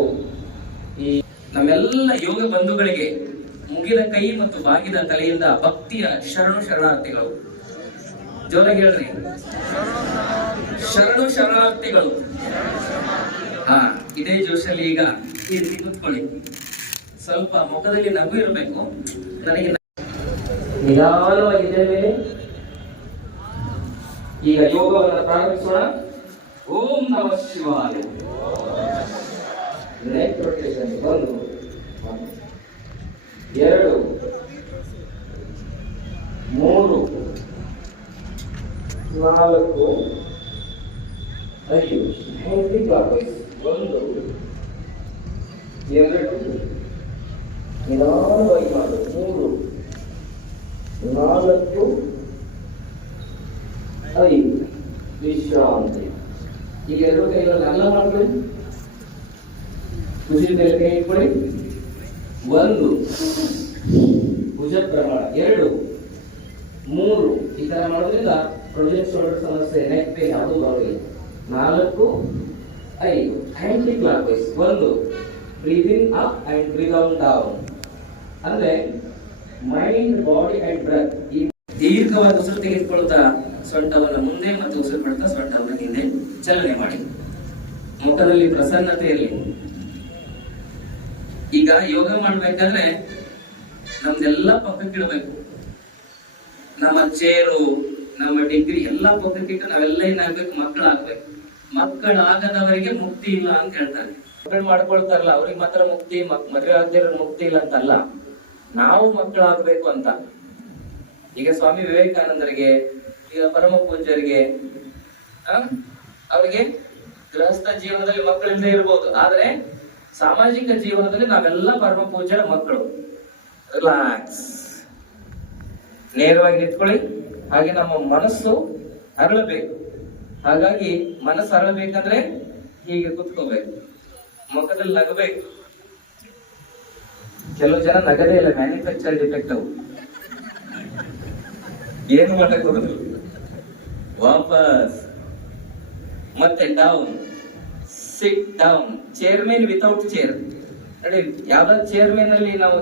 ಈ ನಮ್ಮೆಲ್ಲ ಯೋಗ ಬಂಧುಗಳಿಗೆ ಮುಗಿದ ಕೈ ಮತ್ತು ಬಾಗಿದ ತಲೆಯಿಂದ ಭಕ್ತಿಯ ಶರಣು ಶರಣಾರ್ಥಿಗಳು. ಜೋರಾಗಿ ಹೇಳ್ರಿ, ಶರಣು ಶರಣಾರ್ಥಿಗಳು. ಹಾ, ಇದೇ ಜೋಶಲ್ಲಿ ಈಗ ಈ ರೀತಿ ಕೂತ್ಕೊಳ್ಳಿ. ಸ್ವಲ್ಪ ಮುಖದಲ್ಲಿ ನಗು ಇರಬೇಕು. ನನಗೆ ನಿಧಾನವಾಗಿ ಇದರ ಮೇಲೆ ಈಗ ಯೋಗವನ್ನು ಪ್ರಾರಂಭಿಸೋಣ. ಓಂ ನಮಃ ಶಿವಾಯ. ನೆಕ್ ರೊಟೇಷನ್ 1 2 3 4 5 ಹೆಂಡಿ ಕ್ಲಾಕ್ವೈಸ್ 1 2 ನಿಧಾನವಾಗಿ ಮಾಡು. 3 4 5 ವಿಶ್ರಾಂತಿ. ಈಗ ಎರಡು ಕೈಗಳನ್ನು ಅಗಲ ಮಾಡ್ಕೊಳ್ಳಿ, ಭುಜದ ಮೇಲೆ ಕೈ ಇಟ್ಕೊಳ್ಳಿ. 1 ಭುಜ ಪ್ರಮಾಣ, 2 3 ಈ ತರ ಮಾಡೋದ್ರಿಂದ ಪ್ರೊಜೆಕ್ಟ್ ಶೋಲ್ಡರ್ ಸಮಸ್ಯೆ, ನೆಕ್ ಪೇನ್ ಯಾವುದೂ ಬರೋದಿಲ್ಲ. 4 5 anticlockwise. 1 breathe in up and breathe out down. ಅಂದ್ರೆ ಮೈಂಡ್, ಬಾಡಿ ಅಂಡ್ ಬ್ರೆತ್. ಈ ದೀರ್ಘವಾದ ಉಸಿರು ತೆಗೆದುಕೊಳ್ತಾ ಸೊಂಟವನ್ನು ಮುಂದೆ ಮತ್ತು ಉಸಿರು ಬಿಡ್ತಾ ಸೊಂಟವನ್ನು ಹಿಂದೆ ಚಲನೆ ಮಾಡಿ. ಮುಖದಲ್ಲಿ ಪ್ರಸನ್ನತೆ ಇರಲಿ. ಈಗ ಯೋಗ ಮಾಡ್ಬೇಕಾದ್ರೆ ನಮ್ದೆಲ್ಲ ಪಕ್ಕಕ್ಕೆ ಇಡಬೇಕು. ನಮ್ಮ ಚೇರು, ನಮ್ಮ ಡಿಗ್ರಿ ಎಲ್ಲ ಪಕ್ಕಕ್ಕಿಟ್ಟು ನಾವೆಲ್ಲ ಏನಾಗ್ಬೇಕು, ಮಕ್ಕಳಾಗ್ಬೇಕು. ಮಕ್ಕಳಾಗದವರಿಗೆ ಮುಕ್ತಿ ಇಲ್ಲ ಅಂತ ಹೇಳ್ತಾರೆ. ಮಕ್ಕಳು ಮಾಡ್ಕೊಳ್ತಾರಲ್ಲ ಅವ್ರಿಗೆ ಮಾತ್ರ ಮುಕ್ತಿ, ಮದುವೆ ಆಗದಿರೋ ಮುಕ್ತಿ ಇಲ್ಲ ಅಂತಲ್ಲ, ನಾವು ಮಕ್ಕಳಾಗಬೇಕು ಅಂತ. ಈಗ ಸ್ವಾಮಿ ವಿವೇಕಾನಂದರಿಗೆ, ಈಗ ಪರಮ ಪೂಜ್ಯರಿಗೆ, ಅವರಿಗೆ ಗೃಹಸ್ಥ ಜೀವನದಲ್ಲಿ ಮಕ್ಕಳಿಲ್ಲದೆ ಇರ್ಬೋದು, ಆದ್ರೆ ಸಾಮಾಜಿಕ ಜೀವನದಲ್ಲಿ ನಾವೆಲ್ಲ ಪರಮ ಪೂಜ್ಯರ ಮಕ್ಕಳು. ರಿಲ್ಯಾಕ್ಸ್, ನೇರವಾಗಿ ನಿಂತ್ಕೊಳ್ಳಿ. ಹಾಗೆ ನಮ್ಮ ಮನಸ್ಸು ಅರಳಬೇಕು. ಹಾಗಾಗಿ ಮನಸ್ಸು ಅರಳಬೇಕಂದ್ರೆ ಹೀಗೆ ಕುತ್ಕೋಬೇಕು, ಮುಖದಲ್ಲಿ ನಗಬೇಕು. ಕೆಲವು ಜನ ನಗದೇ ಇಲ್ಲ, ಮ್ಯಾನುಫ್ಯಾಕ್ಚರ್ ಡಿಫೆಕ್ಟ್ ಅವು, ಏನು ಮಾಡಕ್ ಬರೋದು. ವಾಪಸ್ ಮತ್ತೆ down, sit down. Chairman without chair ನೋಡಿ, ಯಾವ್ದಾದ್ರು ಚೇರ್ಮನ್ ಅಲ್ಲಿ ನಾವು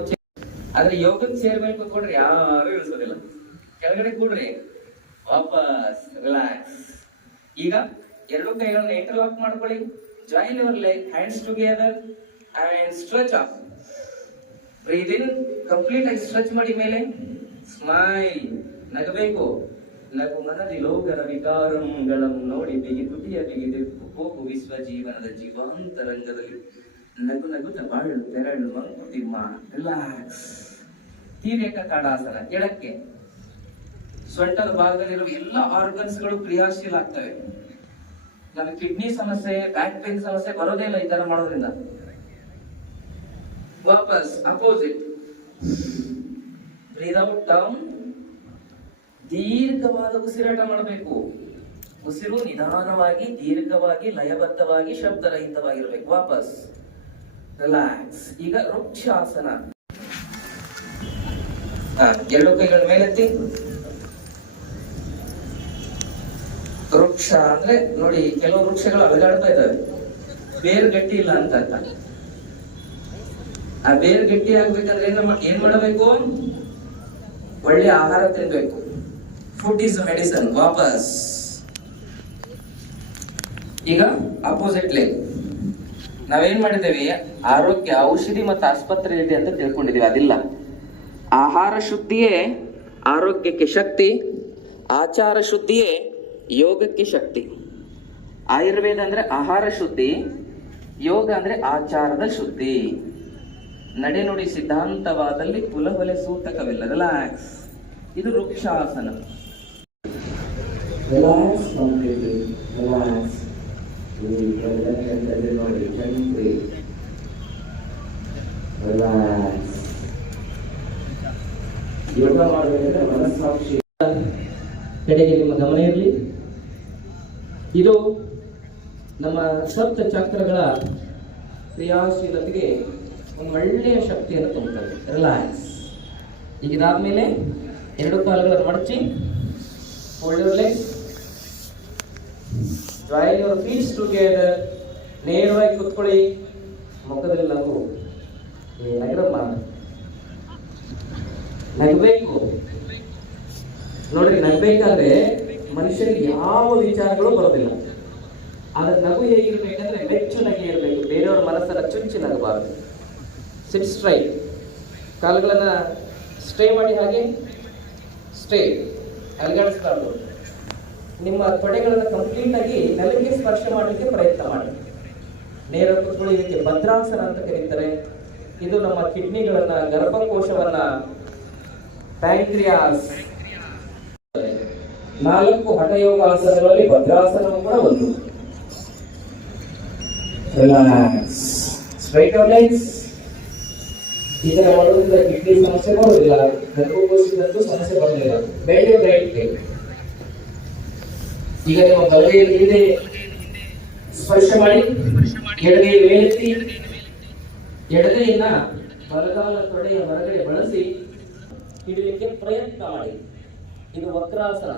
ಆದ್ರೆ ಯೋಗದ ಚೇರ್ ಮೇಲೆ ಕೂತ್ಕೊಂಡ್ರೆ ಯಾರು ಇಳಿಸೋದಿಲ್ಲ. ಕೆಳಗಡೆ ಕೂಡ್ರಿ, ವಾಪಸ್ ರಿಲ್ಯಾಕ್ಸ್. ಈಗ ಎರಡು ಕೈಗಳನ್ನ ಇಂಟರ್ಲಾಕ್ ಮಾಡ್ಕೊಳ್ಳಿ. Join your leg, hands together and stretch up. Breathe in, complete ಆಗಿ ಸ್ಟ್ರೆಚ್ ಮಾಡಿ ಮೇಲೆ. ಸ್ಮೈಲ್, ನಗಬೇಕು. ನಗು ಮನದಿ ಲೋಕರ ವಿಕಾರಗಳಂ ನೋಡಿ ಬಿಗಿ ತುಟಿಯ ಬಿಗಿದು ಹೋಗು ವಿಶ್ವ ಜೀವನದ ಜೀವಾಂತರಂಗದಲ್ಲಿ. ನಗು ನಗುತ್ತ ಬಾಳು ತೆರಳು ಮಂಕುತಿಮ್ಮ. ರಿಲ್ಯಾಕ್ಸ್. ತೀರ್ಯಕ ತಾಡಾಸನ. ಎಡಕ್ಕೆ ಸೊಂಟದ ಭಾಗದಲ್ಲಿರುವ ಎಲ್ಲ ಆರ್ಗನ್ಸ್ಗಳು ಕ್ರಿಯಾಶೀಲ ಆಗ್ತವೆ. ನಮಗೆ ಕಿಡ್ನಿ ಸಮಸ್ಯೆ, ಬ್ಯಾಕ್ ಪೇನ್ ಸಮಸ್ಯೆ ಬರೋದೇ ಇಲ್ಲ ಈ ತರ ಮಾಡೋದ್ರಿಂದ. ವಾಪಸ್ ಅಪೋಸಿಟ್. Breathe out down. ದೀರ್ಘವಾದ ಉಸಿರಾಟ ಮಾಡಬೇಕು. ಉಸಿರು ನಿಧಾನವಾಗಿ, ದೀರ್ಘವಾಗಿ, ಲಯಬದ್ಧವಾಗಿ, ಶಬ್ದರಹಿತವಾಗಿರ್ಬೇಕು. ವಾಪಸ್ ರಿಲ್ಯಾಕ್ಸ್. ಈಗ ವೃಕ್ಷಾಸನ. ಎರಡು ಕೈಗಳ ಮೇಲೆತ್ತಿ. ವೃಕ್ಷ ಅಂದ್ರೆ ನೋಡಿ, ಕೆಲವು ವೃಕ್ಷಗಳು ಅಲಗಾಡ್ತಾ ಇದ್ದಾವೆ, ಬೇರು ಗಟ್ಟಿ ಇಲ್ಲ ಅಂತ ಅರ್ಥ. ಆ ಬೇರು ಗಟ್ಟಿ ಆಗ್ಬೇಕಂದ್ರೆ ಏನ್ ಮಾಡಬೇಕು? ಒಳ್ಳೆ ಆಹಾರ ತಿನ್ಬೇಕು. Food is medicine. ವಾಪಸ್. ಈಗ ಅಪೋಸಿಟ್ ಲೆಗ್. ನಾವೇನ್ ಮಾಡಿದ್ದೇವೆ? ಆರೋಗ್ಯ ಔಷಧಿ ಮತ್ತು ಆಸ್ಪತ್ರೆ ಇದೆ ಅಂತ ತಿಳ್ಕೊಂಡಿದೀವಿ. ಅದಿಲ್ಲ. ಆಹಾರ ಶುದ್ಧಿಯೇ ಆರೋಗ್ಯಕ್ಕೆ ಶಕ್ತಿ, ಆಚಾರ ಶುದ್ಧಿಯೇ ಯೋಗಕ್ಕೆ ಶಕ್ತಿ. ಆಯುರ್ವೇದ ಅಂದ್ರೆ ಆಹಾರ ಶುದ್ಧಿ, ಯೋಗ ಅಂದ್ರೆ ಆಚಾರದ ಶುದ್ಧಿ. ನಡೆನುಡಿ ಸಿದ್ಧಾಂತವಾದಲ್ಲಿ ಕುಲಬಲೆ ಸೂತಕವಿಲ್ಲ. ರಿಲ್ಯಾಕ್ಸ್. ಇದು ವೃಕ್ಷಾಸನ. Relax completely. ರಿಲ್ಯಾಕ್ಸ್. ನೋಡಿ, ರಿಲ್ಯಾಕ್ಸ್. ಯೋಗ ಮಾಡಬೇಕಂದ್ರೆ ಮನಸ್ಸಾಕ್ಷಿ ಕಡೆಗೆ ನಿಮ್ಮ ಗಮನ ಇರಲಿ. ಇದು ನಮ್ಮ ಸಪ್ತ ಚಕ್ರಗಳ ಕ್ರಿಯಾಶೀಲತೆಗೆ ಒಂದು ಒಳ್ಳೆಯ ಶಕ್ತಿಯನ್ನು ತುಂಬುತ್ತದೆ. ರಿಲ್ಯಾಕ್ಸ್. ಈಗ ಇದಾದ್ಮೇಲೆ ಎರಡು ಕಾಲುಗಳನ್ನು ಮಡಚಿ, hold your legs, join your feets together. ನೇರವಾಗಿ ಕುತ್ಕೊಳ್ಳಿ. ಮುಖದಲ್ಲಿ ನಗು. ನಗರಮ್ಮ, ನಗಬೇಕು. ನೋಡ್ರಿ, ನಗಬೇಕಾದ್ರೆ ಮನುಷ್ಯನಿಗೆ ಯಾವ ವಿಚಾರಗಳು ಬರೋದಿಲ್ಲ. ಆದ್ರೆ ನಗು ಹೇಗಿರ್ಬೇಕಂದ್ರೆ ಮೆಚ್ಚು ನಗೆ ಇರಬೇಕು. ಬೇರೆಯವರ ಮನಸ್ಸನ್ನ ಚುಚ್ಚಿ ನಗಬಾರದು. ಸಿಟ್ ಸ್ಟ್ರೈಟ್. ಕಾಲುಗಳನ್ನ ಸ್ಟೇ ಮಾಡಿ, ಹಾಗೆ ಸ್ಟೇ. ಅಲುಗಾಡಿಸಬಾರ್ದು. ನಿಮ್ಮ ತೊಡೆಗಳನ್ನ ಕಂಪ್ಲೀಟ್ ಆಗಿ ನೆಲಕ್ಕೆ ಸ್ಪರ್ಶ ಮಾಡಲಿಕ್ಕೆ ಪ್ರಯತ್ನ ಮಾಡಿ. ನೇರ ಕೂತ್ಕೊಳ್ಳಿ. ಇದಕ್ಕೆ ಭದ್ರಾಸನ ಅಂತ ಕರೀತಾರೆ. ಇದು ನಮ್ಮ ಕಿಡ್ನಿಗಳನ್ನ, ಗರ್ಭಕೋಶವನ್ನ, ಪ್ಯಾಂಕ್ರಿಯಾಸ್. 4 ಹಠಯೋಗಾಸನಗಳಲ್ಲಿ ಭದ್ರಾಸನವು ಕೂಡ ಒಂದು. ರಿಲ್ಯಾಕ್ಸ್. Straight your legs. ಈ ತರ ಮಾಡೋದ್ರಿಂದ ಕಿಡ್ನಿ ಸಮಸ್ಯೆ ಬರೋದಿಲ್ಲ, ಗರ್ಭಕೋಶದಂತೂ ಸಮಸ್ಯೆ ಬರೋದಿಲ್ಲ. Bend your right leg. ಈಗ ನಿಮ್ಮ ಬಲಗೈಯಲ್ಲಿ ಹಿಂದೆ ಸ್ಪರ್ಶ ಮಾಡಿ, ಎಡಗೈ ಮೇಲೆತ್ತಿ, ಎಡಗೈಯನ್ನ ಬಲಗಾಲ ತೊಡೆಯ ಹೊರಗಡೆ ಬಳಸಿ ಹಿಡಿಯಲಿಕ್ಕೆ ಪ್ರಯತ್ನ ಮಾಡಿ. ಇದು ವಕ್ರಾಸನ.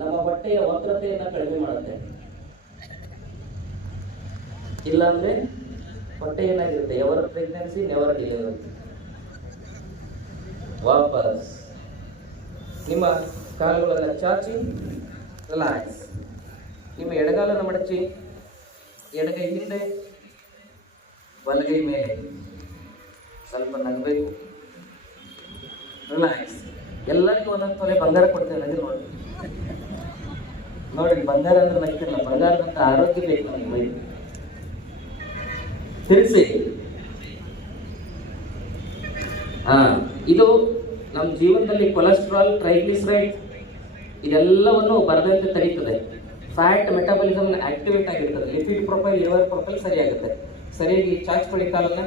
ನಮ್ಮ ಬಟ್ಟೆಯ ವಕ್ರತೆಯನ್ನ ಕಡಿಮೆ ಮಾಡುತ್ತೆ. ಇಲ್ಲಾಂದ್ರೆ ಹೊಟ್ಟೆ ಏನಾಗಿರುತ್ತೆ? Ever pregnancy never delivery. ವಾಪಸ್. ನಿಮ್ಮ ಕಾಲುಗಳನ್ನು ಚಾಚಿ, ರಿಲ್ಯಾಕ್ಸ್. ನಿಮ್ಮ ಎಡಗಾಲನ್ನು ಮಡಚಿ, ಎಡಗೈ ಹಿಂದೆ, ಬಲಗೈ ಮೇಲೆ. ಸ್ವಲ್ಪ ನಗಬೇಕು. ರಿಲ್ಯಾಕ್ಸ್. ಎಲ್ಲರಿಗೂ ಒಂದೊಂದು ತೊಲೆ ಬಂಗಾರ ಕೊಡ್ತೇವೆ. ನಗೆ ನೋಡಿ. ನೋಡಿ, ಬಂಗಾರ ಅಂದ್ರೆ ನಗ್ತಿರಲ್ಲ. ಬಂಗಾರದಂತ ಆರೋಗ್ಯ ಬೇಕು ನಮಗೆ. ಮೈ ತಿಳಿಸಿ. ಇದು ನಮ್ಮ ಜೀವನದಲ್ಲಿ ಕೊಲೆಸ್ಟ್ರಾಲ್, ಟ್ರೈಗ್ಲಿಸರೈಡ್ ಇದೆಲ್ಲವನ್ನು ಬರದಂತೆ ತಡೀತದೆ. ಫ್ಯಾಟ್ ಮೆಟಾಬಲಿಸಮ್ ಆಕ್ಟಿವೇಟ್ ಆಗಿರ್ತದೆ. ಲಿಪಿಡ್ ಪ್ರೊಫೈಲ್, ಲಿವರ್ ಪ್ರೊಫೈಲ್ ಸರಿಯಾಗುತ್ತೆ. ಸರಿಯಾಗಿ ಚಾಚ್ಕೊಳ್ಳಿ ಕಾಲನ್ನ.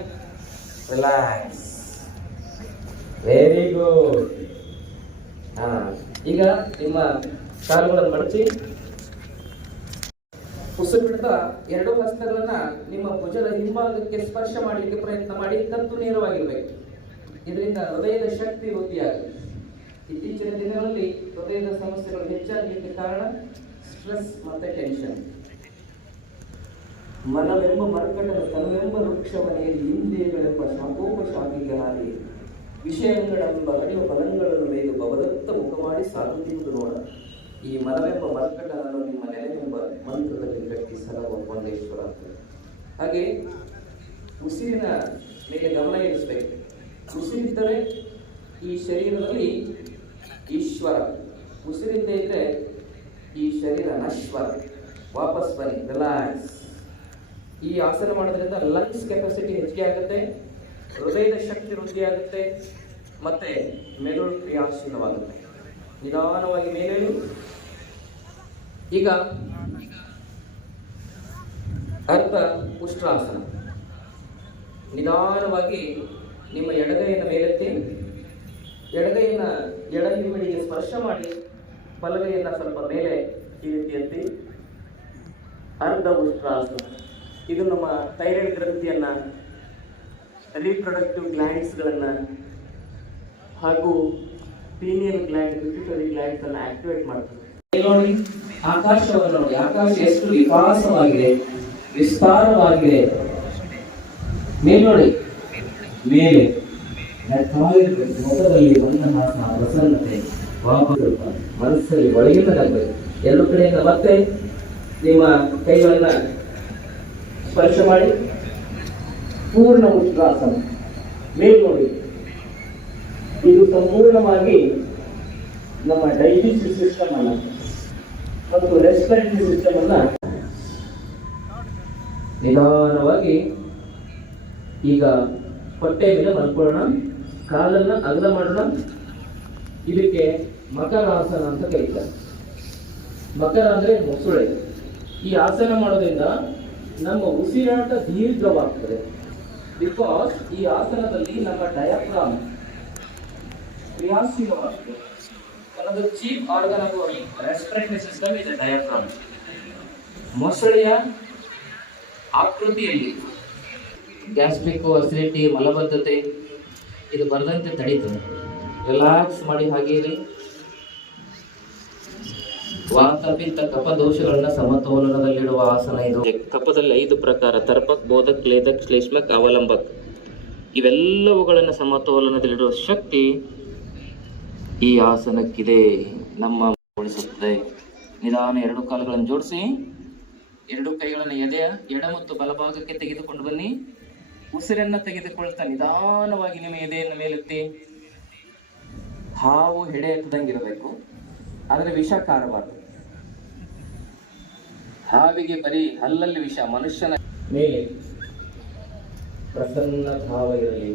ರಿಲ್ಯಾಕ್ಸ್. Very good. ಈಗ ನಿಮ್ಮ ಕಾಲುಗಳನ್ನು ಮಡಚಿ, ಉಸಿರು ಬಿಡ್ತಾ ಎರಡು ಹಸ್ತಗಳನ್ನ ನಿಮ್ಮ ಭುಜದ ಹಿಂಭಾಗಕ್ಕೆ ಸ್ಪರ್ಶ ಮಾಡಲಿಕ್ಕೆ ಪ್ರಯತ್ನ ಮಾಡಿ. ಕತ್ತು ನೇರವಾಗಿರ್ಬೇಕು. ಇದರಿಂದ ಹೃದಯದ ಶಕ್ತಿ ವೃದ್ಧಿಯಾಗುತ್ತೆ. ಇತ್ತೀಚಿನ ದಿನಗಳಲ್ಲಿ ಹೃದಯದ ಸಮಸ್ಯೆಗಳು ಹೆಚ್ಚಾಗಲಿಕ್ಕೆ ಕಾರಣ ಸ್ಟ್ರೆಸ್ ಮತ್ತೆ ಟೆನ್ಷನ್. ಮನವೆಂಬ ಮರ್ಕಟದ ತನವೆಂಬ ವೃಕ್ಷವನೆಯಲ್ಲಿ ಇಂದ್ರಿಯಗಳೆಂಬ ಶಾಖೋಪಶಾಖೆಗೆ ಹಾರಿ ವಿಷಯಗಳೆಂಬ ಅರಿವ ಫಲಗಳನ್ನು ಮೇಲು ಭವದತ್ತ ಮುಖ ಮಾಡಿ ಸಾಗುತ್ತಿರುವುದು ನೋಡ. ಈ ಮನವೆಂಬ ಮರ್ಕಟನನ್ನು ನಿಮ್ಮ ನೆಲೆವೆಂಬ ಮಂತ್ರದಲ್ಲಿ ಕಟ್ಟಿ ಸಲವ ಕೊಂಡೇಶ್ವರ. ಹಾಗೆ ಉಸಿರಿನ ಮೇಲೆ ಗಮನ ಇರಿಸಬೇಕು. ಉಸಿರಿದ್ದರೆ ಈ ಶರೀರದಲ್ಲಿ ಈಶ್ವರ, ಉಸಿರಿಲ್ಲದೆ ಇದ್ರೆ ಈ ಶರೀರ ನಶ್ವರ. ವಾಪಸ್ ಬನ್ನಿ, ರಿಲ್ಯಾಕ್ಸ್. ಈ ಆಸನ ಮಾಡೋದ್ರಿಂದ ಲಂಗ್ಸ್ ಕೆಪಾಸಿಟಿ ಹೆಚ್ಚಿಗೆ ಆಗುತ್ತೆ, ಹೃದಯದ ಶಕ್ತಿ ವೃದ್ಧಿ ಆಗುತ್ತೆ, ಮತ್ತೆ ಮೆದುಳು ಕ್ರಿಯಾಶೀಲವಾಗುತ್ತೆ. ನಿಧಾನವಾಗಿ ಮೇಲೇಳಿ. ಈಗ ಅರ್ಧ ಉಷ್ಟ್ರಾಸನ. ನಿಧಾನವಾಗಿ ನಿಮ್ಮ ಎಡಗೈಯನ್ನು ಮೇಲೆತ್ತಿ, ಎಡಗೈಯನ್ನು ಎಡ ಹಿಮ್ಮಡಿಗೆ ಸ್ಪರ್ಶ ಮಾಡಿ, ಬಲಗೈಯನ್ನು ಸ್ವಲ್ಪ ಮೇಲೆ ಈ ರೀತಿ ಎತ್ತಿ. ಅರ್ಧ ಉಷ್ಟ್ರಾಸನ. ಇದು ನಮ್ಮ ಥೈರಾಯ್ಡ್ ಗ್ರಂಥಿಯನ್ನು, ರೀಪ್ರೊಡಕ್ಟಿವ್ ಗ್ಲ್ಯಾಂಡ್ಸ್ಗಳನ್ನು ಹಾಗೂ ಪೀನಿಯಲ್ ಗ್ಲ್ಯಾಂಡ್, ಪಿಟ್ಯೂಟರಿ ಗ್ಲ್ಯಾಂಡ್ಸ್ ಅನ್ನು ಆಕ್ಟಿವೇಟ್ ಮಾಡ್ತದೆ. ನೋಡಿ, ಆಕಾಶವನ್ನು ನೋಡಿ. ಆಕಾಶ ಎಷ್ಟು ವಿಕಾಸವಾಗಿದೆ, ವಿಸ್ತಾರವಾಗಿದೆ. ಮೇಲೆ ನೋಡಿ, ಮೇಲೆ ಮುಖದಲ್ಲಿ ಮಂದಹಾಸ, ಪ್ರಸನ್ನತೆ, ಮನಸ್ಸಲ್ಲಿ ಒಳಗಿಂದ ನಗಬೇಕು. ಎರಡು ಕಡೆಯಿಂದ ಮತ್ತೆ ನಿಮ್ಮ ಕೈಗಳನ್ನ ಸ್ಪರ್ಶ ಮಾಡಿ ಪೂರ್ಣ ಉಷ್ಟ್ರಾಸನ. ಮೇಲ್ ನೋಡಿ, ಇದು ಸಂಪೂರ್ಣವಾಗಿ ನಮ್ಮ ಡೈಜೆಸ್ಟಿವ್ ಸಿಸ್ಟಮ್ ಅನ್ನ ಮತ್ತು ರೆಸ್ಪಿರೇಟರಿ ಸಿಸ್ಟಮ್ ಅನ್ನ ನಿಧಾನವಾಗಿ ಈಗ ಹೊಟ್ಟೆ ಮೇಲೆ ಮಲ್ಕೊಳ್ಳೋಣ. ಕಾಲನ್ನ ಅಗಲ ಮಾಡೋಣ. ಇದಕ್ಕೆ ಮಕರಾಸನ ಅಂತ ಕರೀತಾರೆ. ಮಕರ ಅಂದ್ರೆ ಮೊಸಳೆ. ಈ ಆಸನ ಮಾಡೋದ್ರಿಂದ ನಮ್ಮ ಉಸಿರಾಟ ದೀರ್ಘವಾಗ್ತದೆ. ಬಿಕಾಸ್ ಈ ಆಸನದಲ್ಲಿ ನಮ್ಮ ಡಯಾಫ್ರಾಮ್ ಕ್ರಿಯಾಶೀಲವಾಗ್ತದೆ. ಒಂದು chief organ of respiratory system ಇದೆ ಡಯಾಫ್ರಾಮ್. ಮೊಸಳೆಯ ಆಕೃತಿಯಲ್ಲಿ ಗ್ಯಾಸ್ಟ್ರಿಕ್, ಅಸಿಡಿಟಿ, ಮಲಬದ್ಧತೆ ಇದು ಬರದಂತೆ ತಡೀತದೆ. ರಿಲ್ಯಾಕ್ಸ್ ಮಾಡಿ. ಹಾಗೆ ಇರಿ. ವಾತ, ಪಿತ್ತ, ಕಫ ದೋಷಗಳನ್ನ ಸಮತೋಲನದಲ್ಲಿಡುವ ಆಸನ ಇದು. ಕಫದಲ್ಲಿ 5 ಪ್ರಕಾರ: ತರ್ಪಕ್, ಬೋಧಕ್, ಲೇದಕ್, ಶ್ಲೇಷ್ಮಕ್, ಅವಲಂಬಕ್. ಇವೆಲ್ಲವುಗಳನ್ನು ಸಮತೋಲನದಲ್ಲಿಡುವ ಶಕ್ತಿ ಈ ಆಸನಕ್ಕಿದೆ. ನಮ್ಮ ಉಳಿಸುತ್ತದೆ. ನಿಧಾನ 2 ಕಾಲುಗಳನ್ನು ಜೋಡಿಸಿ, 2 ಕೈಗಳನ್ನು ಎದೆಯ ಎಡ ಮತ್ತು ಬಲಭಾಗಕ್ಕೆ ತೆಗೆದುಕೊಂಡು ಬನ್ನಿ. ಉಸಿರನ್ನ ತೆಗೆದುಕೊಳ್ತಾ ನಿಧಾನವಾಗಿ ನಿಮ್ಮ ಎದೆಯನ್ನು ಮೇಲೆತ್ತಿ. ಹಾವು ಹೆಡೆ ಎತ್ತದಂಗಿರಬೇಕು, ಆದರೆ ವಿಷ ಕಾರಬಾರದು. ಹಾವಿಗೆ ಬರೀ ಹಲ್ಲಲ್ಲಿ ವಿಷ, ಮನುಷ್ಯನ ಮೇಲೆ ಪ್ರಸನ್ನ ಭಾವ ಇರಲಿ,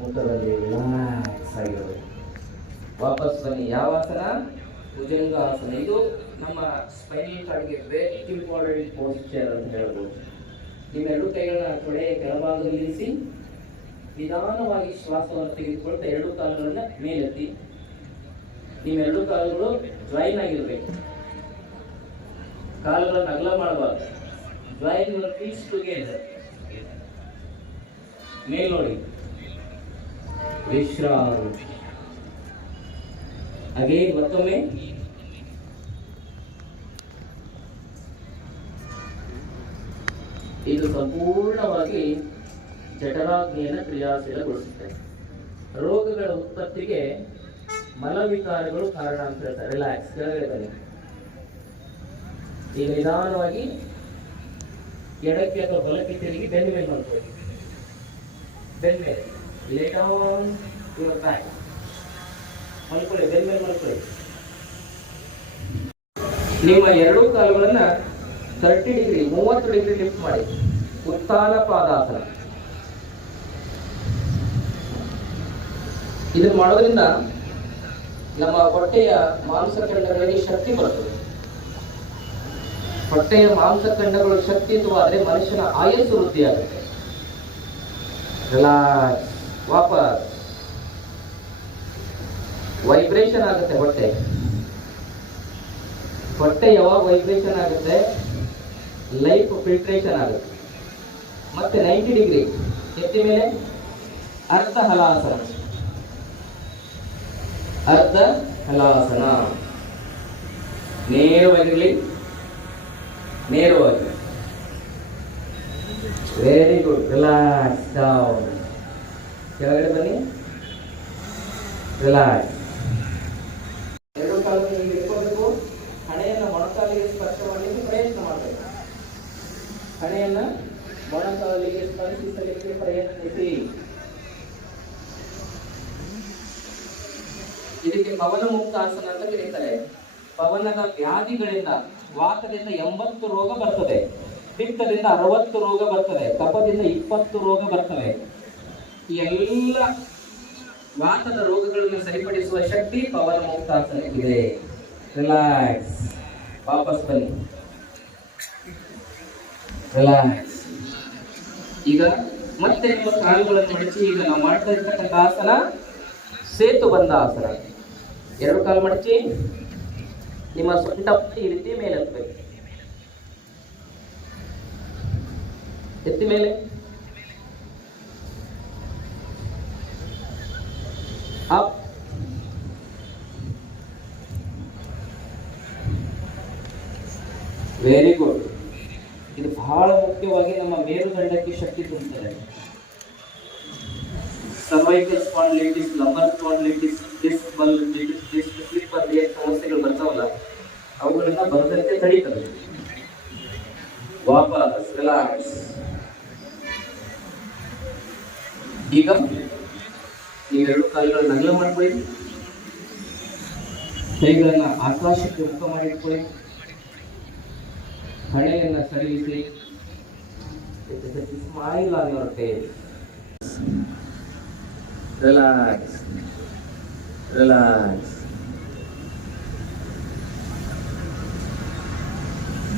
ಮುಖದಲ್ಲಿ ರಿಲ್ಯಾಕ್ಸ್ ಆಗಿರಲಿ. ವಾಪಸ್ ಬನ್ನಿ. ಯಾವ ಆಸನ? ಭುಜಂಗ ಆಸನ. ಇದು ನಮ್ಮ ಸ್ಪೈನಲ್ ಕಾರ್ಡ್ಗೆ ವೆರಿ ಇಂಪಾರ್ಟೆಂಟ್ ಪೋಸ್ಚರ್ ಅಂತ ಹೇಳ್ಬೋದು. ನಿಮ್ಮ 2 ಕೈಗಳನ್ನ ತೊಡೆಯ ಕೆಳಭಾಗದಲ್ಲಿ ಇರಿಸಿ, ನಿಧಾನವಾಗಿ ಶ್ವಾಸವನ್ನು ತೆಗೆದುಕೊಳ್ತಾ 2 ಕಾಲುಗಳನ್ನ ಮೇಲೆತ್ತಿ. ನಿಮ್ಮ 2 ಕಾಲುಗಳು ಜಾಯಿನ್ ಆಗಿರ್ಬೇಕು. ಕಾಲುಗಳನ್ನು ಅಗಲ ಮಾಡಬಾರ್ದು. Join your feets together. ಮೇಲ್ ನೋಡಿ, ವಿಶ್ರಾಂತಿ. ಹಾಗೆ ಮತ್ತೊಮ್ಮೆ ಇದು ಸಂಪೂರ್ಣವಾಗಿ ಜಠರಾಗ್ನಿಯನ್ನು ಕ್ರಿಯಾಶೀಲಗೊಳಿಸುತ್ತದೆ. ರೋಗಗಳ ಉತ್ಪತ್ತಿಗೆ ಮಲವಿಕಾರಗಳು ಕಾರಣ ಅಂತ ಹೇಳ್ತಾರೆ. ರಿಲ್ಯಾಕ್ಸ್. ಕೆಳಗಡೆ ಬನ್ನಿ. ಈಗ ನಿಧಾನವಾಗಿ ಎಡಕ್ಕೆ ಅಥವಾ ಬಲಕ್ಕೆ ತಿರುಗಿ ಬೆನ್ನ ಮೇಲೆ ಮಾಡ್ಕೊಳ್ಳಿ. ಬೆನ್ನ ಮೇಲೆ ಲೇ ಡೌನ್ ಯುವರ್ ಬ್ಯಾಕ್. ಮಲ್ಕೊಳ್ಳಿ, ಬೆನ್ನ ಮೇಲೆ ಮಲ್ಕೊಳ್ಳಿ. ನಿಮ್ಮ 2 ಕಾಲುಗಳನ್ನ 30 ಡಿಗ್ರಿ 30 ಡಿಗ್ರಿ ಲಿಫ್ಟ್ ಮಾಡಿ. ಉತ್ಥಾನ ಪಾದಾಸನ. ಇದನ್ನು ಮಾಡೋದ್ರಿಂದ ನಮ್ಮ ಹೊಟ್ಟೆಯ ಮಾಂಸಖಂಡಗಳಿಗೆ ಶಕ್ತಿ ಬರುತ್ತದೆ. ಹೊಟ್ಟೆಯ ಮಾಂಸಖಂಡಗಳು ಶಕ್ತಿಯುತವಾದರೆ ಮನುಷ್ಯನ ಆಯಸ್ಸು ವೃದ್ಧಿಯಾಗುತ್ತೆ. ರಿಲ್ಯಾಕ್ಸ್. ವಾಪಸ್. ವೈಬ್ರೇಷನ್ ಆಗುತ್ತೆ ಹೊಟ್ಟೆ. ಹೊಟ್ಟೆ ಯಾವಾಗ ವೈಬ್ರೇಷನ್ ಆಗುತ್ತೆ, ಲೈಫ್ ಫಿಲ್ಟ್ರೇಷನ್ ಆಗುತ್ತೆ. ಮತ್ತೆ 90 ಡಿಗ್ರಿ ಎತ್ತಿ ಮೇಲೆ ಅರ್ಧ ಹಲಾಸನ. ಅರ್ಧ ಹಲಾಸನ. ನೇರವಾಗಿರಲಿ, ನೇರವಾಗಿ. Relax down. ಕೆಳಗಡೆ ಬನ್ನಿ, ರಿಲ್ಯಾಕ್ಸ್. ಎರಡು ಕಾಲನ್ನು ಹೀಗೆ ಇಟ್ಕೋಬೇಕು. ಹಣೆಯನ್ನು ಮೊಣಕಾಲಿಗೆ ಸ್ಪರ್ಶ ಮಾಡಲಿಕ್ಕೆ ಪ್ರಯತ್ನ ಮಾಡಬೇಕು. ಹಣೆಯನ್ನು ಮೊಣಕಾಲಿಗೆ ಸ್ಪರ್ಶಿಸಲಿಕ್ಕೆ ಪ್ರಯತ್ನಿಸಿ. ಇದಕ್ಕೆ ಪವನ ಮುಕ್ತಾಸನ ಅಂತ ಕರೀತಾರೆ. ಪವನದ ವ್ಯಾಧಿಗಳಿಂದ, ವಾತದಿಂದ 80 ರೋಗ ಬರ್ತದೆ, ಪಿತ್ತದಿಂದ 60 ರೋಗ ಬರ್ತದೆ, ಕಫದಿಂದ 20 ರೋಗ ಬರ್ತವೆ. ಈ ಎಲ್ಲ ವಾತದ ರೋಗಗಳನ್ನು ಸರಿಪಡಿಸುವ ಶಕ್ತಿ ಪವನ ಮುಕ್ತಾಸನಕ್ಕಿದೆ. ರಿಲ್ಯಾಕ್ಸ್. ವಾಪಸ್ ಬನ್ನಿ, ರಿಲ್ಯಾಕ್ಸ್. ಈಗ ಮತ್ತೆ ನಿಮ್ಮ ಕಾಲುಗಳನ್ನು ಮಡಚಿ, ಈಗ ನಾವು ಮಾಡ್ತಾ ಇರ್ತಕ್ಕಂಥ ಆಸನ ಸೇತು ಬಂದ ಆಸನ. ಎರಡು ಕಾಲು ಮಡಚಿ, ನಿಮ್ಮ ಸೊಂಟ ಈ ರೀತಿ ಮೇಲೆ ಎತ್ತಬೇಕು. ಎತ್ತಿ ಮೇಲೆ, ಅಪ್, ವೆರಿ ಗುಡ್. ಇದು ಬಹಳ ಮುಖ್ಯವಾಗಿ ನಮ್ಮ ಮೇರುದಂಡಕ್ಕೆ ಶಕ್ತಿ ತುಂಬುತ್ತದೆ. Cervical spondylitis, lumbar spondylitis, disc bulgitis, disc slip ಅಂತ ಏನು ಸಮಸ್ಯೆಗಳು ಬರ್ತಾವಲ್ಲ, ಅವುಗಳನ್ನ ಬರದಂತೆ ತಡೀತದೆ. ವಾಪಸ್ ರಿಲ್ಯಾಕ್ಸ್. ಈಗ ನೀವೆರಡು ಕಾಲುಗಳನ್ನ ಅಗಲ ಮಾಡ್ಕೊಳ್ಳಿ, ಕೈಗಳನ್ನ ಆಕಾಶಕ್ಕೆ ಮುಖ ಮಾಡಿಟ್ಕೊಳ್ಳಿ, ಹಣೆಯನ್ನ ಸಡಿಲಿಸಿ. Smile on your face. Relax, relax.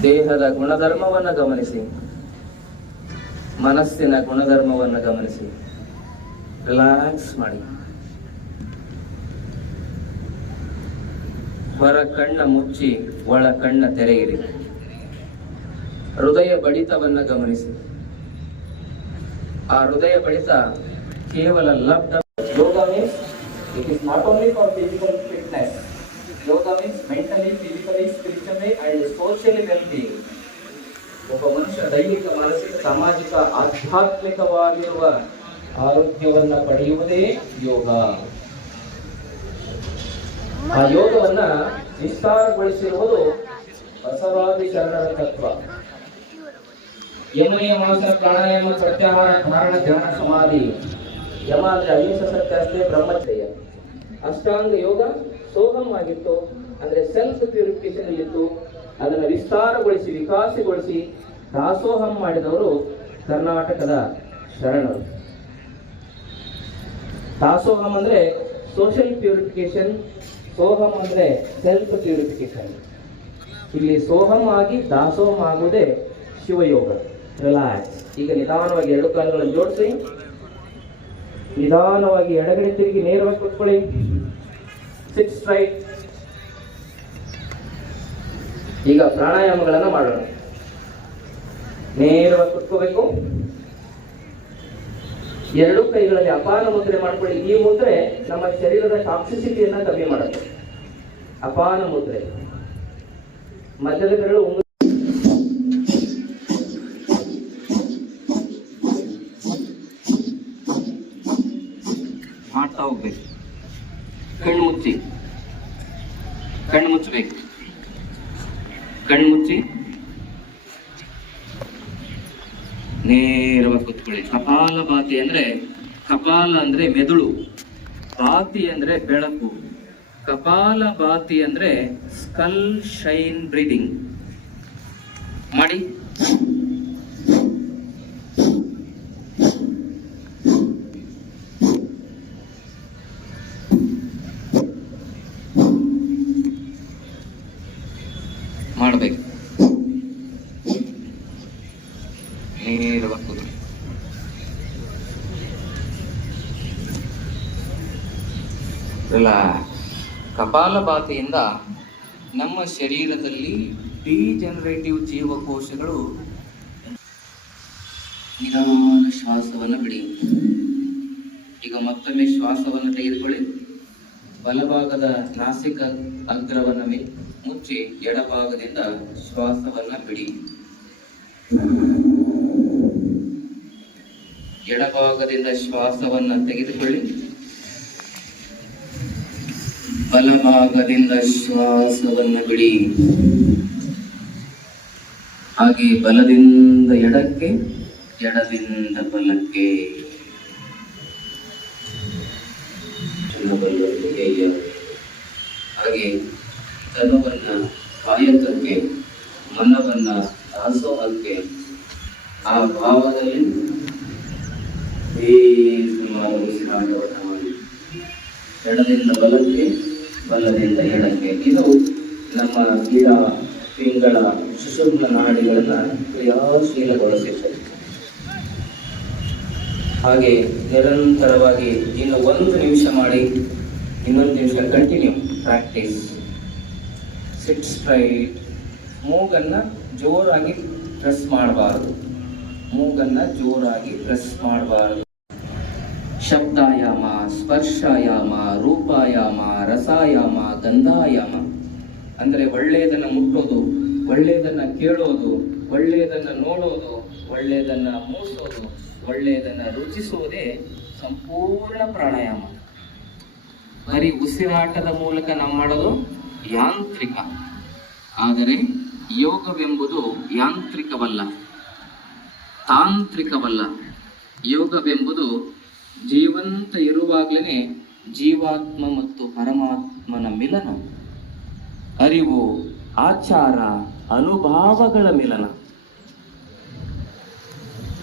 ದೇಹದ ಗುಣಧರ್ಮವನ್ನು ಗಮನಿಸಿ, ಮನಸ್ಸಿನ ಗುಣಧರ್ಮವನ್ನು ಗಮನಿಸಿ. ರಿಲ್ಯಾಕ್ಸ್ ಮಾಡಿ. ಹೊರ ಕಣ್ಣ ಮುಚ್ಚಿ ಒಳ ಕಣ್ಣ ತೆರೆಯಿರಿ. ಹೃದಯ ಬಡಿತವನ್ನು ಗಮನಿಸಿ. ಆ ಹೃದಯ ಬಡಿತ ಕೇವಲ ಲಬ್ಧ. Yoga means it is not only for physical fitness. Yoga means mentally, physically, spiritually and socially wellbeing. ಒಬ್ಬ ಮನುಷ್ಯ ದೈಹಿಕ, ಮಾನಸಿಕ, ಸಾಮಾಜಿಕ, ಆಧ್ಯಾತ್ಮಿಕವಾಗಿರುವ ಆರೋಗ್ಯವನ್ನ ಪಡೆಯುವುದೇ ಯೋಗ. ಆ ಯೋಗವನ್ನ ವಿಸ್ತಾರಗೊಳಿಸಿರುವುದು ಬಸವಾದಿ ಶರಣರ ತತ್ವ. ಯಮ ನಿಯಮಾಸನ, ಪ್ರಾಣಾಯಾಮ, ಪ್ರತ್ಯಾಹಾರ, ಧಾರಣ, ಧ್ಯಾನ, ಸಮಾಧಿ. ಯಮ ಅಂದ್ರೆ ಅಹಿಂಸ, ಸತ್ಯಾಸ್ತೆ, ಬ್ರಹ್ಮಚರ್ಯ. ಅಷ್ಟಾಂಗ ಯೋಗ ಸೋಹಂ ಆಗಿತ್ತು, ಅಂದ್ರೆ ಸೆಲ್ಫ್ ಪ್ಯೂರಿಫಿಕೇಶನ್ ಇತ್ತು. ಅದನ್ನು ವಿಸ್ತಾರಗೊಳಿಸಿ, ವಿಕಾಸಗೊಳಿಸಿ ದಾಸೋಹಂ ಮಾಡಿದವರು ಕರ್ನಾಟಕದ ಶರಣರು. ದಾಸೋಹಂ ಅಂದ್ರೆ ಸೋಷಿಯಲ್ ಪ್ಯೂರಿಫಿಕೇಶನ್, ಸೋಹಂ ಅಂದ್ರೆ ಸೆಲ್ಫ್ ಪ್ಯೂರಿಫಿಕೇಶನ್. ಇಲ್ಲಿ ಸೋಹಂ ಆಗಿ ದಾಸೋಹಂ ಆಗುವುದೇ ಶಿವಯೋಗ. ರಿಲ್ಯಾಕ್ಸ್. ಈಗ ನಿಧಾನವಾಗಿ ಎರಡು ಕಾಲುಗಳನ್ನು ಜೋಡಿಸಿ, ನಿಧಾನವಾಗಿ ಎಡಗಡೆ ತಿರುಗಿ ನೇರವಾಗಿ ಕೂತ್ಕೊಳ್ಳಿ. ಸಿಟ್ ಸ್ಟ್ರೈಟ್. ಈಗ ಪ್ರಾಣಾಯಾಮಗಳನ್ನು ಮಾಡೋಣ. ನೇರವಾಗಿ ಕೂತ್ಕೋಬೇಕು. ಎರಡು ಕೈಗಳಲ್ಲಿ ಅಪಾನ ಮುದ್ರೆ ಮಾಡ್ಕೊಳ್ಳಿ. ಈ ಮುದ್ರೆ ನಮ್ಮ ಶರೀರದ ಟಾಕ್ಸಿಸಿಟಿಯನ್ನ ಕಮ್ಮಿ ಮಾಡುತ್ತೆ. ಅಪಾನ ಮುದ್ರೆ. ಮಧ್ಯದ ಬೆರಳು ಮಾಡ್ತಾ ಹೋಗ್ಬೇಕು. ಕಣ್ಣು ಮುಚ್ಚಿ, ಕಣ್ಣು ಮುಚ್ಚಬೇಕು. ಕಣ್ಣು ಮುಚ್ಚಿ ನೇರವಾಗಿ ಕೂತ್ಕೊಳ್ಳಿ. ಕಪಾಲಭಾತಿ ಅಂದ್ರೆ, ಕಪಾಲ ಅಂದ್ರೆ ಮೆದುಳು, ಭಾತಿ ಅಂದ್ರೆ ಬೆಳಕು. ಕಪಾಲಭಾತಿ ಅಂದ್ರೆ ಸ್ಕಲ್ ಶೈನ್ ಬ್ರೀದಿಂಗ್ ಮಾಡಿ. ಮಾಡಬೇಕು. ನೇರವಾಗಿ ಕೂತ್ಕೊಳ್ಳಿ. ಕಪಾಲಭಾತಿಯಿಂದ ನಮ್ಮ ಶರೀರದಲ್ಲಿ ಡಿಜನರೇಟಿವ್ ಜೀವಕೋಶಗಳು. ನಿಧಾನ ಶ್ವಾಸವನ್ನು ಬಿಡಿ. ಈಗ ಮತ್ತೊಮ್ಮೆ ಶ್ವಾಸವನ್ನು ತೆಗೆದುಕೊಳ್ಳಿ. ಬಲಭಾಗದ ನಾಸಿಕ ಅಗ್ರವನ್ನು ಮುಚ್ಚಿ ಎಡಭಾಗದಿಂದ ಶ್ವಾಸವನ್ನು ಬಿಡಿ. ಎಡಭಾಗದಿಂದ ಶ್ವಾಸವನ್ನು ತೆಗೆದುಕೊಳ್ಳಿ, ಬಲಭಾಗದಿಂದ ಶ್ವಾಸವನ್ನು ಬಿಡಿ. ಹಾಗೆ ಬಲದಿಂದ ಎಡಕ್ಕೆ, ಎಡದಿಂದ ಬಲಕ್ಕೆ. ಹಾಗೆ ತನವನ್ನ ಕಾಯಕಕ್ಕೆ, ಮನವನ್ನ ದಾಸೋಹಕ್ಕೆ ಆ ಭಾವದಲ್ಲಿ ಉಸಿರಾಟವನ್ನು ಮಾಡಿ. ಎಡದಿಂದ ಬಲಕ್ಕೆ, ಬಲದಿಂದ ಎಡಕ್ಕೆ. ಇದು ನಮ್ಮ ಗಿಡ ಪಿಂಗಳ ಸುಷುಮ್ನ ನಾಡಿಗಳನ್ನ ಕ್ರಿಯಾಶೀಲಗೊಳಿಸುತ್ತದೆ. ಹಾಗೆ ನಿರಂತರವಾಗಿ ಇನ್ನು 1 ನಿಮಿಷ ಮಾಡಿ, ಇನ್ನೊಂದು ನಿಮಿಷ ಕಂಟಿನ್ಯೂ ಪ್ರಾಕ್ಟೀಸ್. ಸಿಟ್ ಸ್ಟ್ರೈಟ್. ಮೂಗನ್ನ ಜೋರಾಗಿ ಪ್ರೆಸ್ ಮಾಡಬಾರದು, ಮೂಗನ್ನ ಜೋರಾಗಿ ಪ್ರೆಸ್ ಮಾಡಬಾರದು. ಶಬ್ದಾಯಾಮ, ಸ್ಪರ್ಶಾಯಾಮ, ರೂಪಾಯಾಮ, ರಸಾಯಾಮ, ಗಂಧಾಯಾಮ. ಅಂದರೆ ಒಳ್ಳೆಯದನ್ನ ಮುಟ್ಟೋದು, ಒಳ್ಳೆಯದನ್ನ ಕೇಳೋದು, ಒಳ್ಳೆಯದನ್ನ ನೋಡೋದು, ಒಳ್ಳೆಯದನ್ನ ಮೂಸೋದು, ಒಳ್ಳೆಯದನ್ನ ರುಚಿಸುವುದೇ ಸಂಪೂರ್ಣ ಪ್ರಾಣಾಯಾಮ. ಬರೀ ಉಸಿರಾಟದ ಮೂಲಕ ನಾವು ಮಾಡೋದು ಯಾಂತ್ರಿಕ. ಆದರೆ ಯೋಗವೆಂಬುದು ಯಾಂತ್ರಿಕವಲ್ಲ, ತಾಂತ್ರಿಕವಲ್ಲ. ಯೋಗವೆಂಬುದು ಜೀವಂತ ಇರುವಾಗಲೇ ಜೀವಾತ್ಮ ಮತ್ತು ಪರಮಾತ್ಮನ ಮಿಲನ, ಅರಿವು, ಆಚಾರ, ಅನುಭಾವಗಳ ಮಿಲನ.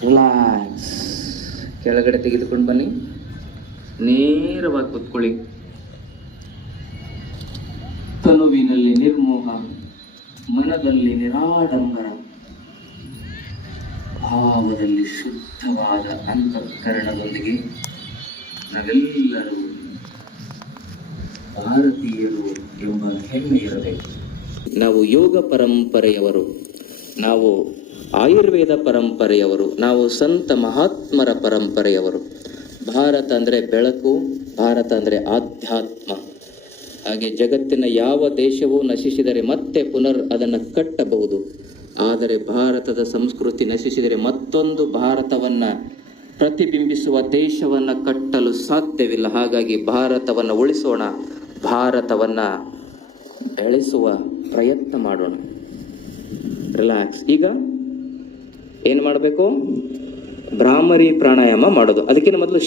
ರಿಲ್ಯಾಕ್ಸ್. ಕೆಳಗಡೆ ತೆಗೆದುಕೊಂಡು ಬನ್ನಿ, ನೇರವಾಗಿ ಕೂತ್ಕೊಳ್ಳಿ. ತನುವಿನಲ್ಲಿ ನಿರ್ಮೋಹ, ಮನದಲ್ಲಿ ನಿರಾಡಂಬರ, ಭಾವದಲ್ಲಿ ಶುದ್ಧವಾದ ಅಂತಃಕರಣದೊಂದಿಗೆ ನಾವೆಲ್ಲರೂ ಭಾರತೀಯರು ಎಂಬ ಹೆಮ್ಮೆ ಇರಬೇಕು. ನಾವು ಯೋಗ ಪರಂಪರೆಯವರು, ನಾವು ಆಯುರ್ವೇದ ಪರಂಪರೆಯವರು, ನಾವು ಸಂತ ಮಹಾತ್ಮರ ಪರಂಪರೆಯವರು. ಭಾರತ ಅಂದರೆ ಬೆಳಕು, ಭಾರತ ಅಂದರೆ ಆಧ್ಯಾತ್ಮ. ಹಾಗೆ ಜಗತ್ತಿನ ಯಾವ ದೇಶವೂ ನಶಿಸಿದರೆ ಮತ್ತೆ ಪುನರ್ ಅದನ್ನು ಕಟ್ಟಬಹುದು. ಆದರೆ ಭಾರತದ ಸಂಸ್ಕೃತಿ ನಶಿಸಿದರೆ ಮತ್ತೊಂದು ಭಾರತವನ್ನು ಪ್ರತಿಬಿಂಬಿಸುವ ದೇಶವನ್ನು ಕಟ್ಟಲು ಸಾಧ್ಯವಿಲ್ಲ. ಹಾಗಾಗಿ ಭಾರತವನ್ನು ಉಳಿಸೋಣ, ಭಾರತವನ್ನು ಬೆಳೆಸುವ ಪ್ರಯತ್ನ ಮಾಡೋಣ. ರಿಲ್ಯಾಕ್ಸ್. ಈಗ ಏನು ಮಾಡಬೇಕು? ಭ್ರಾಮರಿ ಪ್ರಾಣಾಯಾಮ ಮಾಡೋದು. ಅದಕ್ಕಿಂತ ಮೊದಲು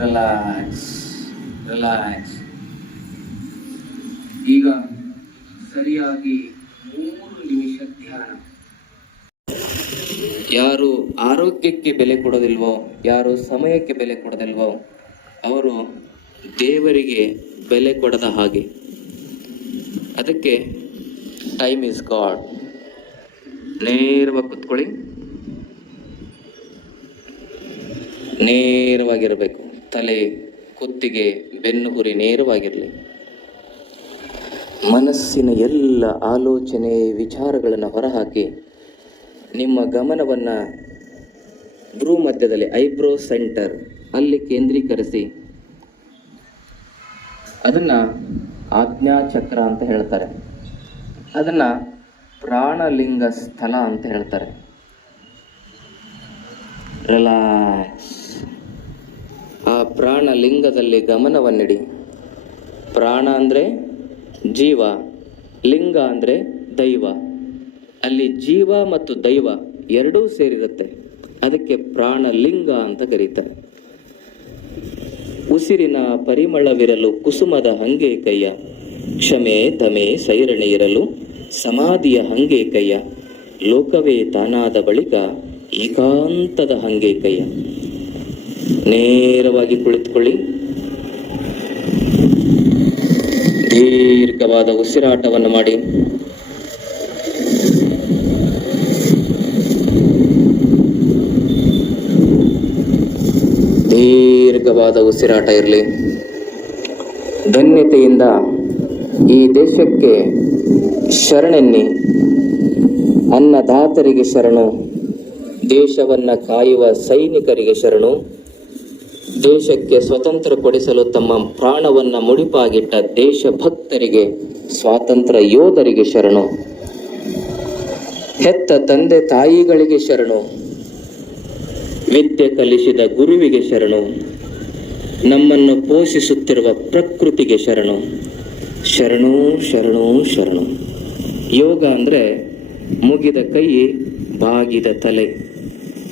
ರಿಲ್ಯಾಕ್ಸ್, ರಿಲ್ಯಾಕ್ಸ್. ಈಗ ಸರಿಯಾಗಿ 3 ನಿಮಿಷ ಧ್ಯಾನ. ಯಾರು ಆರೋಗ್ಯಕ್ಕೆ ಬೆಲೆ ಕೊಡೋದಿಲ್ವೋ, ಯಾರು ಸಮಯಕ್ಕೆ ಬೆಲೆ ಕೊಡೋದಿಲ್ವೋ, ಅವರು ದೇವರಿಗೆ ಬೆಲೆ ಕೊಡದ ಹಾಗೆ. ಅದಕ್ಕೆ ಟೈಮ್ ಇಸ್ ಗಾಡ್. ನೇರವಾಗಿ ಕೂತ್ಕೊಳ್ಳಿ, ನೇರವಾಗಿರಬೇಕು. ತಲೆ, ಕುತ್ತಿಗೆ, ಬೆನ್ನು ಹುರಿ ನೇರವಾಗಿರಲಿ. ಮನಸ್ಸಿನ ಎಲ್ಲ ಆಲೋಚನೆ, ವಿಚಾರಗಳನ್ನು ಹೊರಹಾಕಿ ನಿಮ್ಮ ಗಮನವನ್ನು ಭ್ರೂ ಮಧ್ಯದಲ್ಲಿ, ಐಬ್ರೋ ಸೆಂಟರ್ ಅಲ್ಲಿ ಕೇಂದ್ರೀಕರಿಸಿ. ಅದನ್ನು ಆಜ್ಞಾಚಕ್ರ ಅಂತ ಹೇಳ್ತಾರೆ, ಅದನ್ನು ಪ್ರಾಣಲಿಂಗ ಸ್ಥಳ ಅಂತ ಹೇಳ್ತಾರೆ. ರಿಲ್ಯಾಕ್ಸ್. ಆ ಪ್ರಾಣಲಿಂಗದಲ್ಲಿ ಗಮನವನ್ನಿಡಿ. ಪ್ರಾಣ ಅಂದರೆ ಜೀವ, ಲಿಂಗ ಅಂದರೆ ದೈವ. ಅಲ್ಲಿ ಜೀವ ಮತ್ತು ದೈವ ಎರಡೂ ಸೇರಿರುತ್ತೆ. ಅದಕ್ಕೆ ಪ್ರಾಣಲಿಂಗ ಅಂತ ಕರೀತಾರೆ. ಉಸಿರಿನ ಪರಿಮಳವಿರಲು ಕುಸುಮದ ಹಂಗೆ ಕೈಯ, ಕ್ಷಮೆ ದಮೆ ಸೈರಣೆ ಇರಲು ಸಮಾಧಿಯ ಹಂಗೆ ಕೈಯ, ಲೋಕವೇ ತಾನಾದ ಬಳಿಕ ಏಕಾಂತದ ಹಂಗೆ ಕೈಯ. ನೇರವಾಗಿ ಕುಳಿತುಕೊಳ್ಳಿ. ದೀರ್ಘವಾದ ಉಸಿರಾಟವನ್ನು ಮಾಡಿ. ಸುಖವಾದ ಉಸಿರಾಟ ಇರಲಿ. ಧನ್ಯತೆಯಿಂದ ಈ ದೇಶಕ್ಕೆ ಶರಣೆನ್ನಿ. ಅನ್ನದಾತರಿಗೆ ಶರಣು, ದೇಶವನ್ನ ಕಾಯುವ ಸೈನಿಕರಿಗೆ ಶರಣು, ದೇಶಕ್ಕೆ ಸ್ವತಂತ್ರ ಕೊಡಿಸಲು ತಮ್ಮ ಪ್ರಾಣವನ್ನ ಮುಡಿಪಾಗಿಟ್ಟ ದೇಶಭಕ್ತರಿಗೆ, ಸ್ವಾತಂತ್ರ್ಯ ಯೋಧರಿಗೆ ಶರಣು, ಹೆತ್ತ ತಂದೆ ತಾಯಿಗಳಿಗೆ ಶರಣು, ವಿದ್ಯೆ ಕಲಿಸಿದ ಗುರುವಿಗೆ ಶರಣು, ನಮ್ಮನ್ನು ಪೋಷಿಸುತ್ತಿರುವ ಪ್ರಕೃತಿಗೆ ಶರಣು. ಶರಣು ಶರಣು ಶರಣು. ಯೋಗ ಅಂದರೆ ಮುಗಿದ ಕೈ, ಬಾಗಿದ ತಲೆ.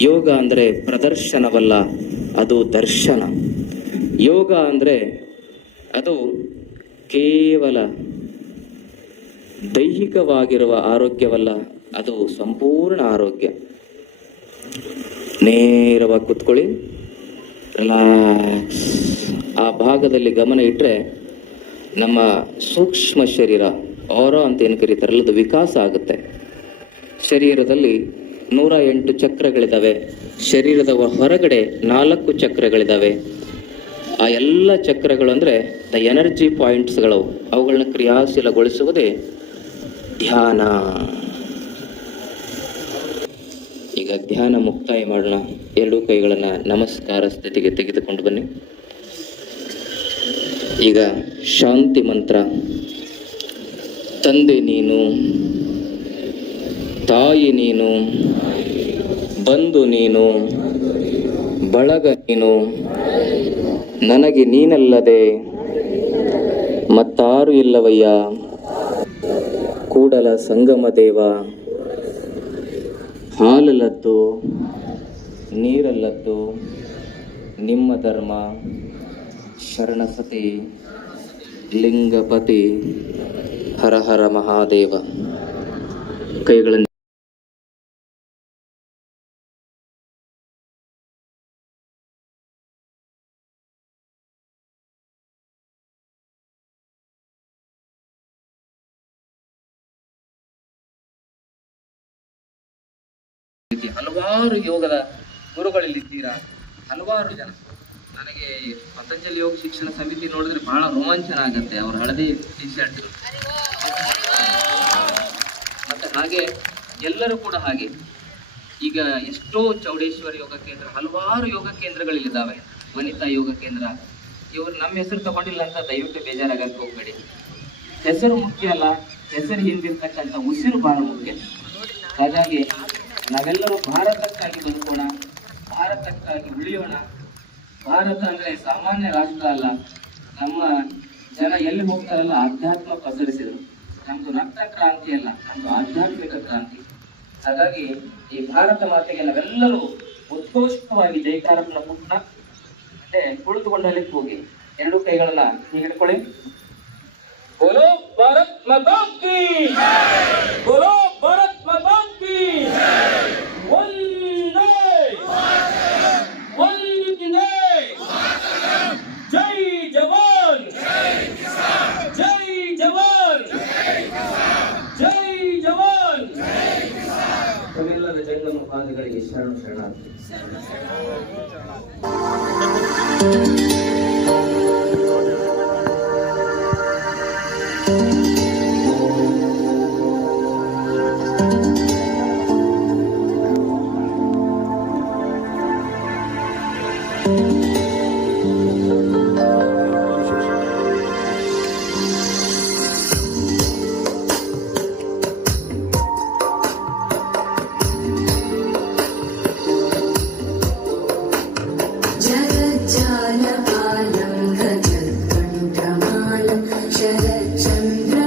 ಯೋಗ ಅಂದರೆ ಪ್ರದರ್ಶನವಲ್ಲ, ಅದು ದರ್ಶನ. ಯೋಗ ಅಂದರೆ ಅದು ಕೇವಲ ದೈಹಿಕವಾಗಿರುವ ಆರೋಗ್ಯವಲ್ಲ, ಅದು ಸಂಪೂರ್ಣ ಆರೋಗ್ಯ. ನೇರವಾಗಿ ಕೂತ್ಕೊಳ್ಳಿ, ರಿಲ್ಯಾಕ್ಸ್. ಆ ಭಾಗದಲ್ಲಿ ಗಮನ ಇಟ್ಟರೆ ನಮ್ಮ ಸೂಕ್ಷ್ಮ ಶರೀರ, ಆರಾ ಅಂತ ಏನು ಕರೀತಾರಲ್ಲ, ಅದು ವಿಕಾಸ ಆಗುತ್ತೆ. ಶರೀರದಲ್ಲಿ 108 ಚಕ್ರಗಳಿದ್ದಾವೆ. ಶರೀರದ ಹೊರಗಡೆ 4 ಚಕ್ರಗಳಿದ್ದಾವೆ. ಆ ಎಲ್ಲ ಚಕ್ರಗಳು ಅಂದರೆ ದ ಎನರ್ಜಿ ಪಾಯಿಂಟ್ಸ್ಗಳು. ಅವುಗಳನ್ನ ಕ್ರಿಯಾಶೀಲಗೊಳಿಸುವುದೇ ಧ್ಯಾನ. ಈಗ ಧ್ಯಾನ ಮುಕ್ತಾಯ ಮಾಡೋಣ. 2 ಕೈಗಳನ್ನು ನಮಸ್ಕಾರ ಸ್ಥಿತಿಗೆ ತೆಗೆದುಕೊಂಡು ಬನ್ನಿ. ಈಗ ಶಾಂತಿ ಮಂತ್ರ. ತಂದೆ ನೀನು, ತಾಯಿ ನೀನು, ಬಂಧು ನೀನು, ಬಳಗ ನೀನು, ನನಗೆ ನೀನಲ್ಲದೆ ಮತ್ತಾರು ಇಲ್ಲವಯ್ಯ. ಕೂಡಲ ಸಂಗಮ ದೇವ, ಹಾಲಲ್ಲದ್ದು ನೀರಲ್ಲದ್ದು ನಿಮ್ಮ ಧರ್ಮ. ಶರಣಸತಿ ಲಿಂಗಪತಿ ಹರ ಹರ ಮಹಾದೇವ. ಕೈಗಳನ್ನು ಹಲವಾರು ಯೋಗದ ಗುರುಗಳಲ್ಲಿದ್ದೀರಾ, ಹಲವಾರು ಜನ. ನನಗೆ ಪತಂಜಲಿ ಯೋಗ ಶಿಕ್ಷಣ ಸಮಿತಿ ನೋಡಿದ್ರೆ ಬಹಳ ರೋಮಾಂಚನ ಆಗತ್ತೆ. ಅವ್ರ ಹಳದಿ ಟಿ ಶರ್ಟ್ ಮತ್ತೆ ಹಾಗೆ ಎಲ್ಲರೂ ಕೂಡ ಹಾಗೆ. ಈಗ ಎಷ್ಟೋ ಚೌಡೇಶ್ವರ ಯೋಗ ಕೇಂದ್ರ, ಹಲವಾರು ಯೋಗ ಕೇಂದ್ರಗಳಿದ್ದಾವೆ. ವನಿತಾ ಯೋಗ ಕೇಂದ್ರ. ಇವರು ನಮ್ಮ ಹೆಸರು ತಗೊಂಡಿಲ್ಲ ಅಂತ ದಯವಿಟ್ಟು ಬೇಜಾರಾಗಕ್ಕೆ ಹೋಗ್ಬೇಡಿ. ಹೆಸರು ಮುಖ್ಯ ಅಲ್ಲ, ಹೆಸರು ಹಿಂದಿರ್ತಕ್ಕಂಥ ಉಸಿರು ಬಹಳ ಮುಖ್ಯ. ಹಾಗಾಗಿ ನಾವೆಲ್ಲರೂ ಭಾರತಕ್ಕಾಗಿ ಬದುಕೋಣ, ಭಾರತಕ್ಕಾಗಿ ಉಳಿಯೋಣ. ಭಾರತ ಅಂದ್ರೆ ಸಾಮಾನ್ಯ ರಾಷ್ಟ್ರ ಅಲ್ಲ. ನಮ್ಮ ಜನ ಎಲ್ಲಿ ಹೋಗ್ತಾರಲ್ಲ ಆಧ್ಯಾತ್ಮ ಪಸರಿಸಿದ್ರು. ನಮ್ದು ರಕ್ತ ಕ್ರಾಂತಿ ಅಲ್ಲ, ನಮ್ದು ಆಧ್ಯಾತ್ಮಿಕ ಕ್ರಾಂತಿ. ಹಾಗಾಗಿ ಈ ಭಾರತ ಮಾತೆಗೆ ನಾವೆಲ್ಲರೂ ಉತ್ಕೃಷ್ಟವಾಗಿ ಜೈಕಾರನ ಮುಟ್ಟ ಮತ್ತೆ ಕುಳಿತುಕೊಂಡಲ್ಲಿ ಹೋಗಿ 2 ಕೈಗಳನ್ನ ಹಿಡ್ಕೊಳ್ಳಿ. ಬೋಲೋ ಭಾರತ್ ಮಾತಾ ಕಿ ಜೈ, ಬೋಲೋ ಭಾರತ್ ಮಾತಾ ಕಿ ಜೈ. ವಂದೇ ವಂದೇ ಜೈ ಜವಾನ್, ಜೈ ಜವಾನ್, ಜೈ ಜವಾನ್. ತಮ್ಮೆಲ್ಲರ ಜಂಗಮ ಪಾದಗಳಿಗೆ ಶರಣ ಶರಣಾರ್ಥಿ. जगज्जालपालं गजत्कण्ठमालं शरच्चन्द्र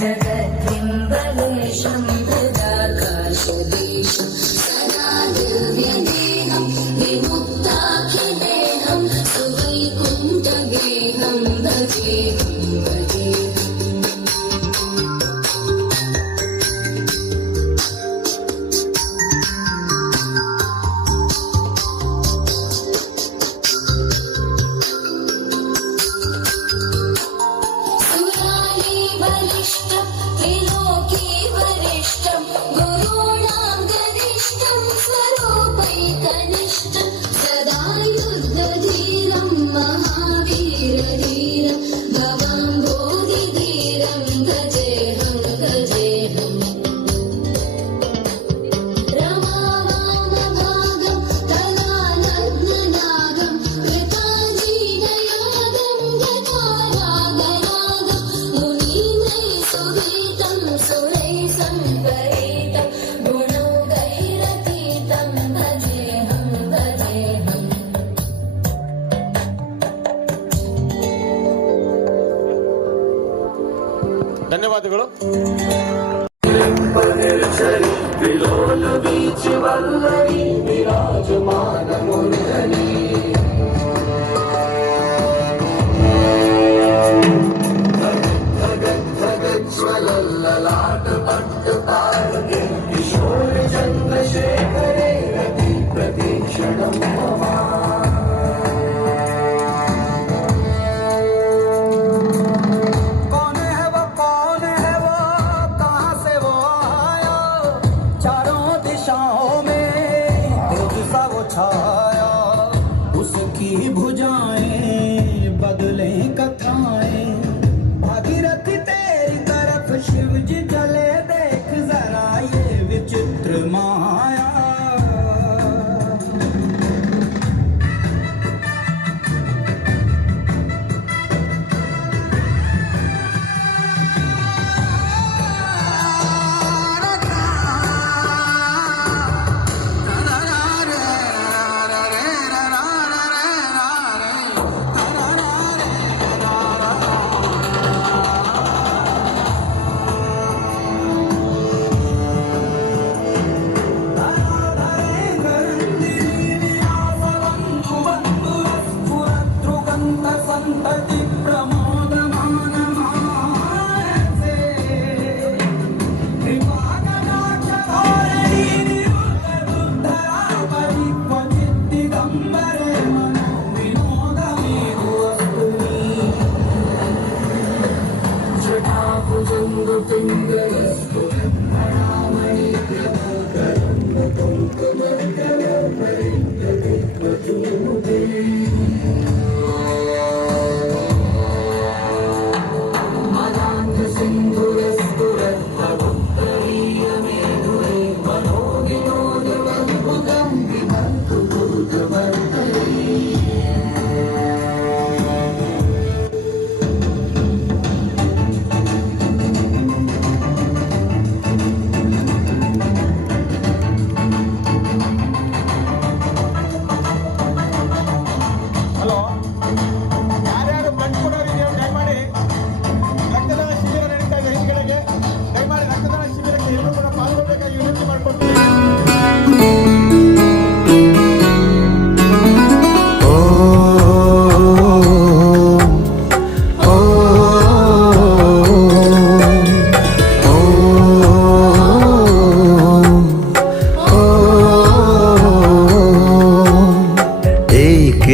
जगद्बिम्बलेशं हृदाकाशदेशं सदा दिव्यदेहं विमुक्ताखिलेहं सुवैकुण्ठगेहं भजेहं भजेहम् ಧನ್ಯವಾದಗಳು. उसकी भुजाएं बदले कथाएं, भागीरथी तेरी तरफ शिव जी चले, देख जरा ये विचित्र माया।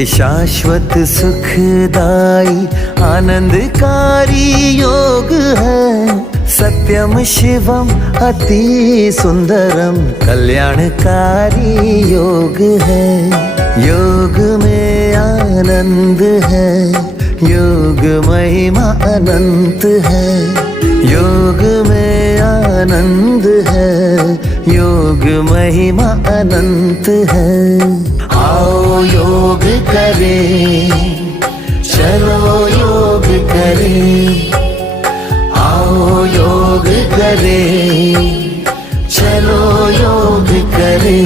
शाश्वत सुखदाई आनंदकारी योग है, सत्यम शिवम अति सुंदरम कल्याणकारी योग है। योग में आनंद है, योग महिमा अनंत है। योग में आनंद है, योग महिमा अनंत है। आओ योग करें, चलो योग करें। आओ योग करें, चलो योग करें।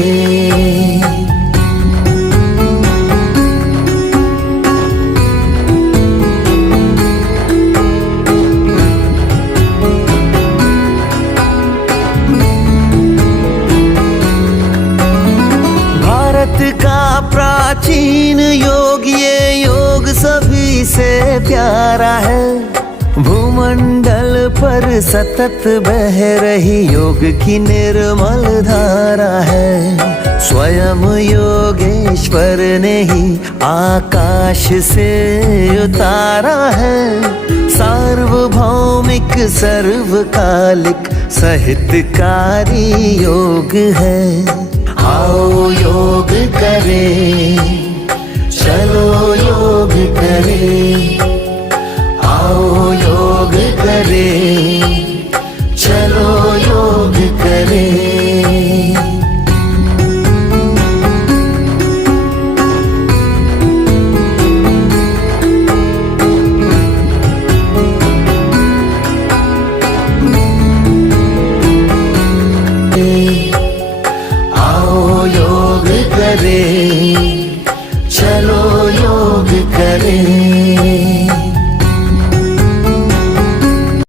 प्राचीन योग ये योग सभी से प्यारा है। भूमंडल पर सतत बह रही योग की निर्मल धारा है। स्वयं योगेश्वर ने ही आकाश से उतारा है। सार्वभौमिक सर्वकालिक साहित्यकारी योग है। आओ योग करें, चलो योग करें।